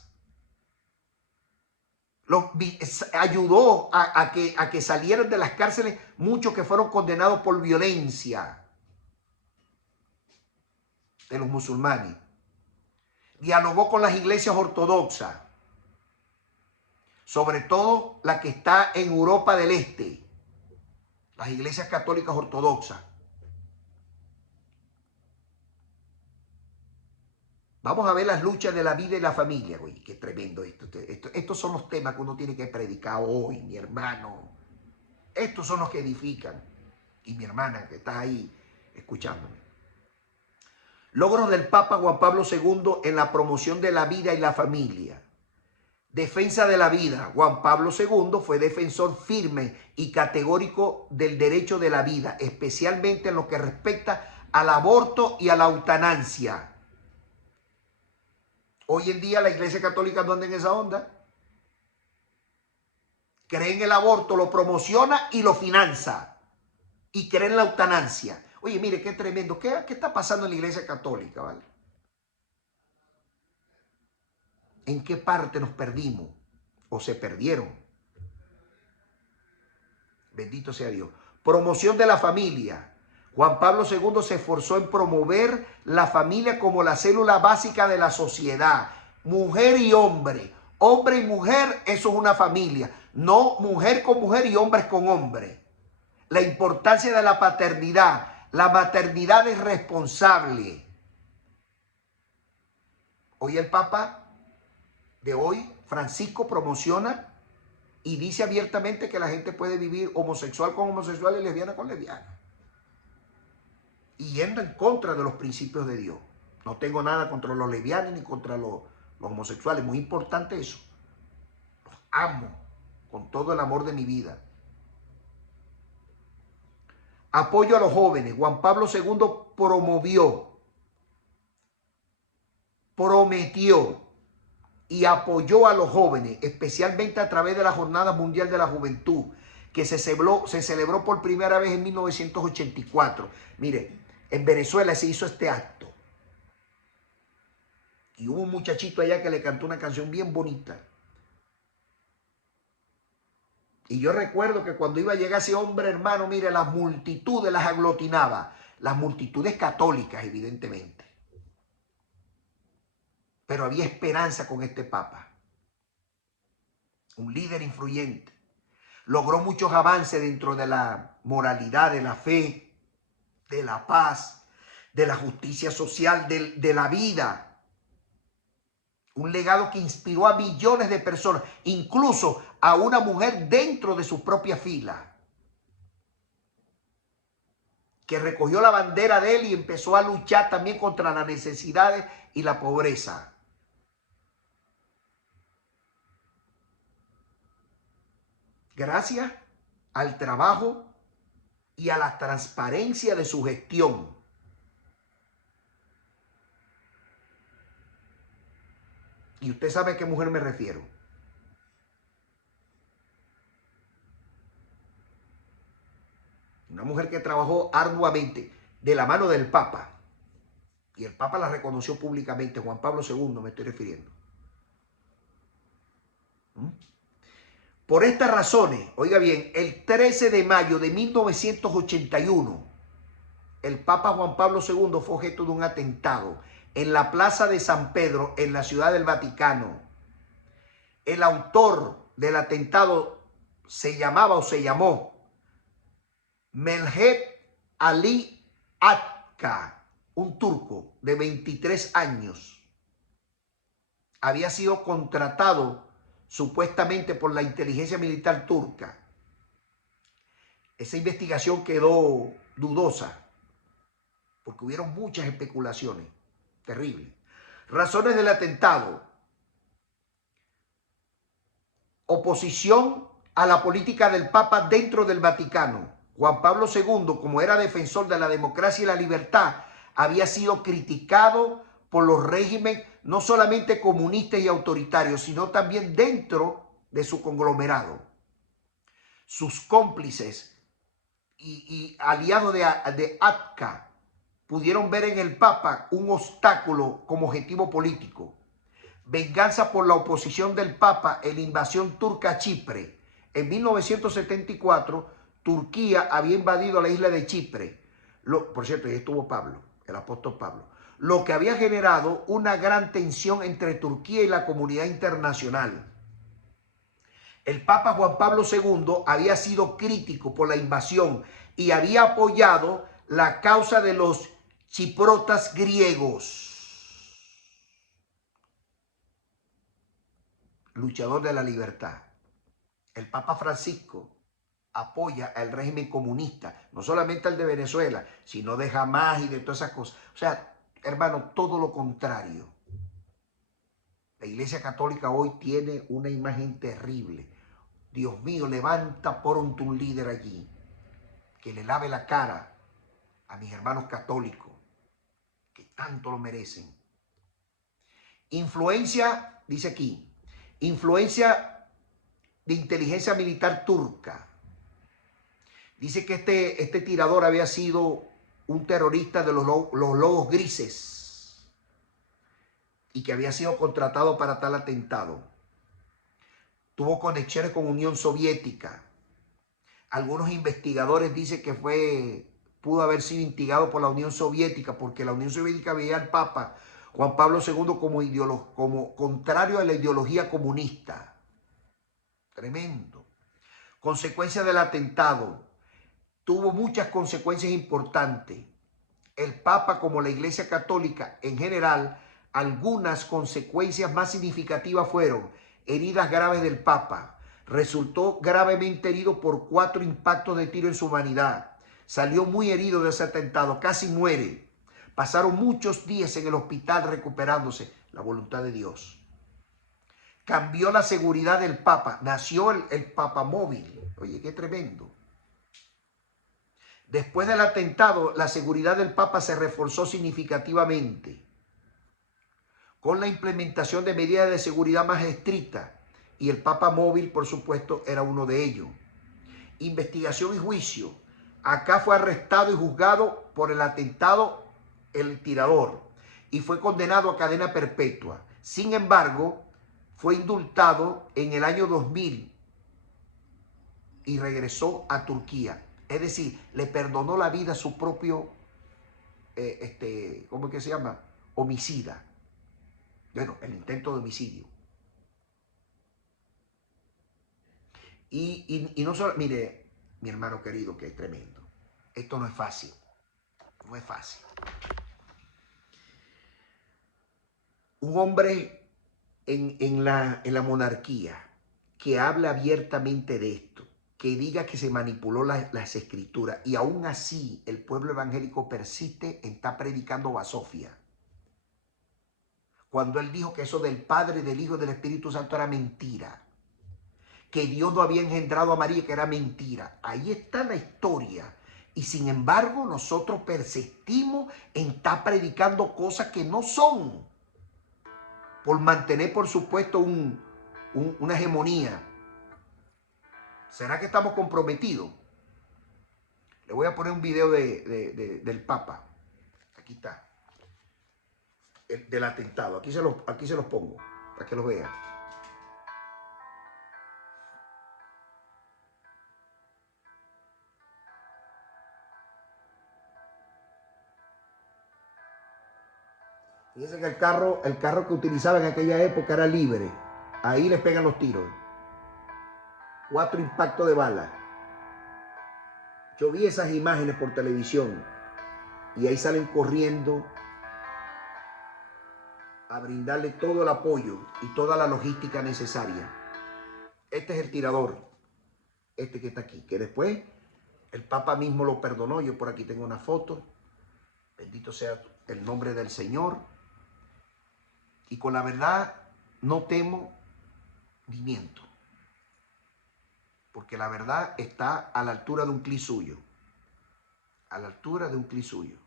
Ayudó a que salieran de las cárceles muchos que fueron condenados por violencia de los musulmanes. Dialogó con las iglesias ortodoxas, sobre todo la que está en Europa del Este, las iglesias católicas ortodoxas. Vamos a ver las luchas de la vida y la familia. Oye, qué tremendo esto. Estos son los temas que uno tiene que predicar hoy, mi hermano. Estos son los que edifican. Y mi hermana que está ahí escuchándome. Logros del Papa Juan Pablo II en la promoción de la vida y la familia. Defensa de la vida. Juan Pablo II fue defensor firme y categórico del derecho de la vida, especialmente en lo que respecta al aborto y a la eutanasia. Hoy en día la Iglesia Católica no anda en esa onda. Cree en el aborto, lo promociona y lo financia. Y cree en la eutanasia. Oye, mire, qué tremendo. ¿Qué está pasando en la Iglesia Católica, vale? ¿En qué parte nos perdimos? ¿O se perdieron? Bendito sea Dios. Promoción de la familia. Juan Pablo II se esforzó en promover la familia como la célula básica de la sociedad. Mujer y hombre. Hombre y mujer, eso es una familia. No mujer con mujer y hombres con hombres. La importancia de la paternidad. La maternidad es responsable. Hoy el Papa de hoy, Francisco, promociona y dice abiertamente que la gente puede vivir homosexual con homosexual y lesbiana con lesbiana. Y yendo en contra de los principios de Dios. No tengo nada contra los lesbianos ni contra los homosexuales. Muy importante eso. Los amo con todo el amor de mi vida. Apoyo a los jóvenes. Juan Pablo II prometió y apoyó a los jóvenes, especialmente a través de la Jornada Mundial de la Juventud, que se celebró por primera vez en 1984. Mire, en Venezuela se hizo este acto. Y hubo un muchachito allá que le cantó una canción bien bonita. Y yo recuerdo que cuando iba a llegar ese hombre, hermano, mire, las multitudes las aglutinaba. Las multitudes católicas, evidentemente. Pero había esperanza con este Papa. Un líder influyente. Logró muchos avances dentro de la moralidad, de la fe, de la paz, de la justicia social, de la vida. Un legado que inspiró a millones de personas, incluso a una mujer dentro de su propia fila, que recogió la bandera de él y empezó a luchar también contra las necesidades y la pobreza. Gracias al trabajo y a la transparencia de su gestión. Y usted sabe a qué mujer me refiero. Una mujer que trabajó arduamente de la mano del Papa. Y el Papa la reconoció públicamente. Juan Pablo II me estoy refiriendo. Por estas razones, oiga bien, el 13 de mayo de 1981, el Papa Juan Pablo II fue objeto de un atentado en la Plaza de San Pedro, en la Ciudad del Vaticano. El autor del atentado se llamó Melhed Ali Atka, un turco de 23 años, había sido contratado supuestamente por la inteligencia militar turca. Esa investigación quedó dudosa porque hubieron muchas especulaciones terribles. Razones del atentado: oposición a la política del Papa dentro del Vaticano. Juan Pablo II, como era defensor de la democracia y la libertad, había sido criticado por los regímenes no solamente comunistas y autoritarios, sino también dentro de su conglomerado. Sus cómplices y aliados de ATCA pudieron ver en el Papa un obstáculo como objetivo político. Venganza por la oposición del Papa en la invasión turca a Chipre. En 1974, Turquía había invadido la isla de Chipre. Por cierto, ahí estuvo Pablo, el apóstol Pablo. Lo que había generado una gran tensión entre Turquía y la comunidad internacional. El Papa Juan Pablo II había sido crítico por la invasión y había apoyado la causa de los chiprotas griegos, luchador de la libertad. El Papa Francisco apoya al régimen comunista, no solamente al de Venezuela, sino de Hamás y de todas esas cosas. O sea, hermano, todo lo contrario. La Iglesia Católica hoy tiene una imagen terrible. Dios mío, levanta pronto un líder allí que le lave la cara a mis hermanos católicos, que tanto lo merecen. Influencia, dice aquí, influencia de inteligencia militar turca. Dice que este tirador había sido un terrorista de los lobos grises y que había sido contratado para tal atentado. Tuvo conexiones con Unión Soviética. Algunos investigadores dicen que pudo haber sido instigado por la Unión Soviética, porque la Unión Soviética veía al Papa Juan Pablo II como contrario a la ideología comunista. Tremendo. Consecuencia del atentado. Tuvo muchas consecuencias importantes. El Papa, como la Iglesia Católica en general, algunas consecuencias más significativas fueron heridas graves del Papa. Resultó gravemente herido por 4 impactos de tiro en su humanidad. Salió muy herido de ese atentado, casi muere. Pasaron muchos días en el hospital recuperándose. La voluntad de Dios. Cambió la seguridad del Papa. Nació el Papa móvil. Oye, qué tremendo. Después del atentado, la seguridad del Papa se reforzó significativamente con la implementación de medidas de seguridad más estrictas, y el Papa móvil, por supuesto, era uno de ellos. Investigación y juicio. Acá fue arrestado y juzgado por el atentado el tirador y fue condenado a cadena perpetua. Sin embargo, fue indultado en el año 2000 y regresó a Turquía. Es decir, le perdonó la vida a su propio, ¿cómo es que se llama? Homicida. Bueno, el intento de homicidio. Y no solo, mire, mi hermano querido, que es tremendo. Esto no es fácil. No es fácil. Un hombre en la monarquía que habla abiertamente de esto, que diga que se manipuló las escrituras, y aún así el pueblo evangélico persiste en estar predicando basofia. Cuando él dijo que eso del Padre, del Hijo y del Espíritu Santo era mentira, que Dios no había engendrado a María, que era mentira. Ahí está la historia. Y sin embargo nosotros persistimos en estar predicando cosas que no son, por mantener, por supuesto, una hegemonía. ¿Será que estamos comprometidos? Le voy a poner un video del Papa. Aquí está. Del atentado. Aquí se los pongo para que lo vean. Fíjense que el carro que utilizaba en aquella época era libre. Ahí les pegan los tiros. 4 impactos de bala. Yo vi esas imágenes por televisión y ahí salen corriendo a brindarle todo el apoyo y toda la logística necesaria. Este es el tirador, este que está aquí, que después el Papa mismo lo perdonó. Yo por aquí tengo una foto. Bendito sea el nombre del Señor. Y con la verdad no temo ni miento, porque la verdad está a la altura de un clic suyo, a la altura de un clic suyo.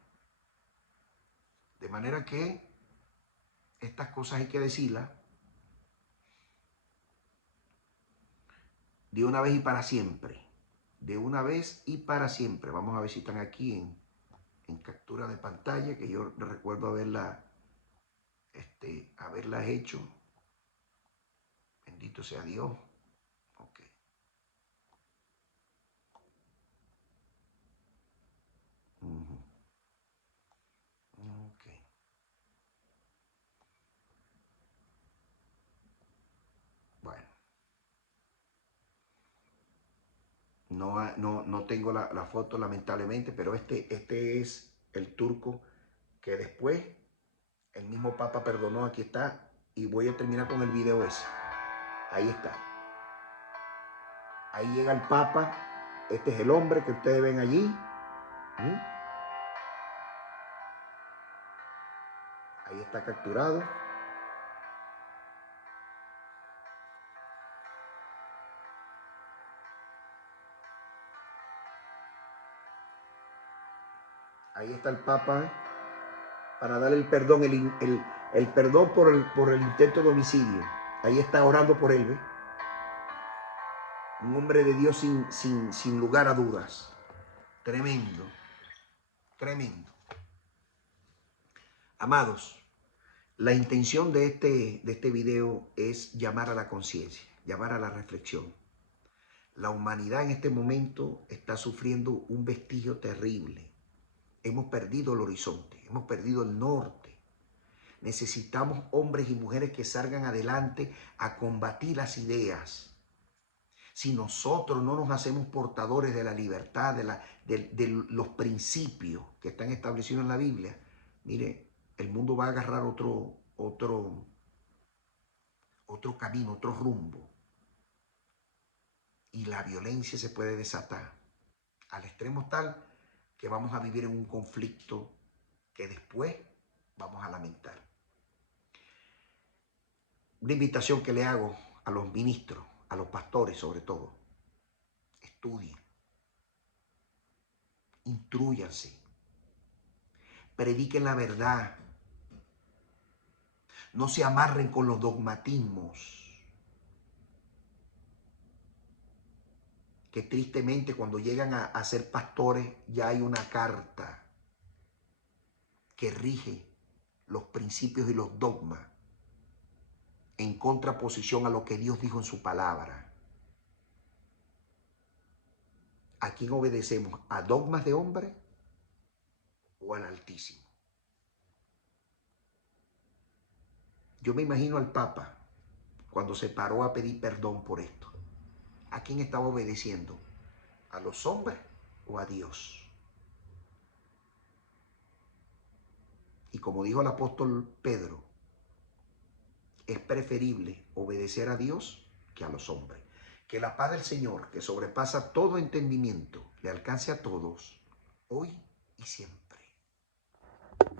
De manera que estas cosas hay que decirlas de una vez y para siempre. De una vez y para siempre. Vamos a ver si están aquí en captura de pantalla, que yo recuerdo haberlas hecho. Bendito sea Dios. Ok. Ok. Bueno. No tengo la foto lamentablemente, pero este es el turco que después el mismo Papa perdonó. Aquí está, y voy a terminar con el video ese. Ahí está. Ahí llega el Papa. Este es el hombre que ustedes ven allí. Ahí está capturado. Ahí está el Papa para darle el perdón, el perdón por el intento de homicidio. Ahí está orando por él, ¿ves? Un hombre de Dios sin lugar a dudas. Tremendo, tremendo. Amados, la intención de este video es llamar a la conciencia, llamar a la reflexión. La humanidad en este momento está sufriendo un vestigio terrible. Hemos perdido el horizonte, hemos perdido el norte. Necesitamos hombres y mujeres que salgan adelante a combatir las ideas. Si nosotros no nos hacemos portadores de la libertad, de los principios que están establecidos en la Biblia, mire, el mundo va a agarrar otro camino, otro rumbo. Y la violencia se puede desatar al extremo tal que vamos a vivir en un conflicto que después vamos a lamentar. Una invitación que le hago a los ministros, a los pastores sobre todo: estudien, intrúyanse, prediquen la verdad, no se amarren con los dogmatismos, que tristemente cuando llegan a ser pastores ya hay una carta que rige los principios y los dogmas en contraposición a lo que Dios dijo en su palabra. ¿A quién obedecemos? ¿A dogmas de hombre o al Altísimo? Yo me imagino al Papa cuando se paró a pedir perdón por esto. ¿A quién estaba obedeciendo? ¿A los hombres o a Dios? Y como dijo el apóstol Pedro, es preferible obedecer a Dios que a los hombres. Que la paz del Señor, que sobrepasa todo entendimiento, le alcance a todos, hoy y siempre.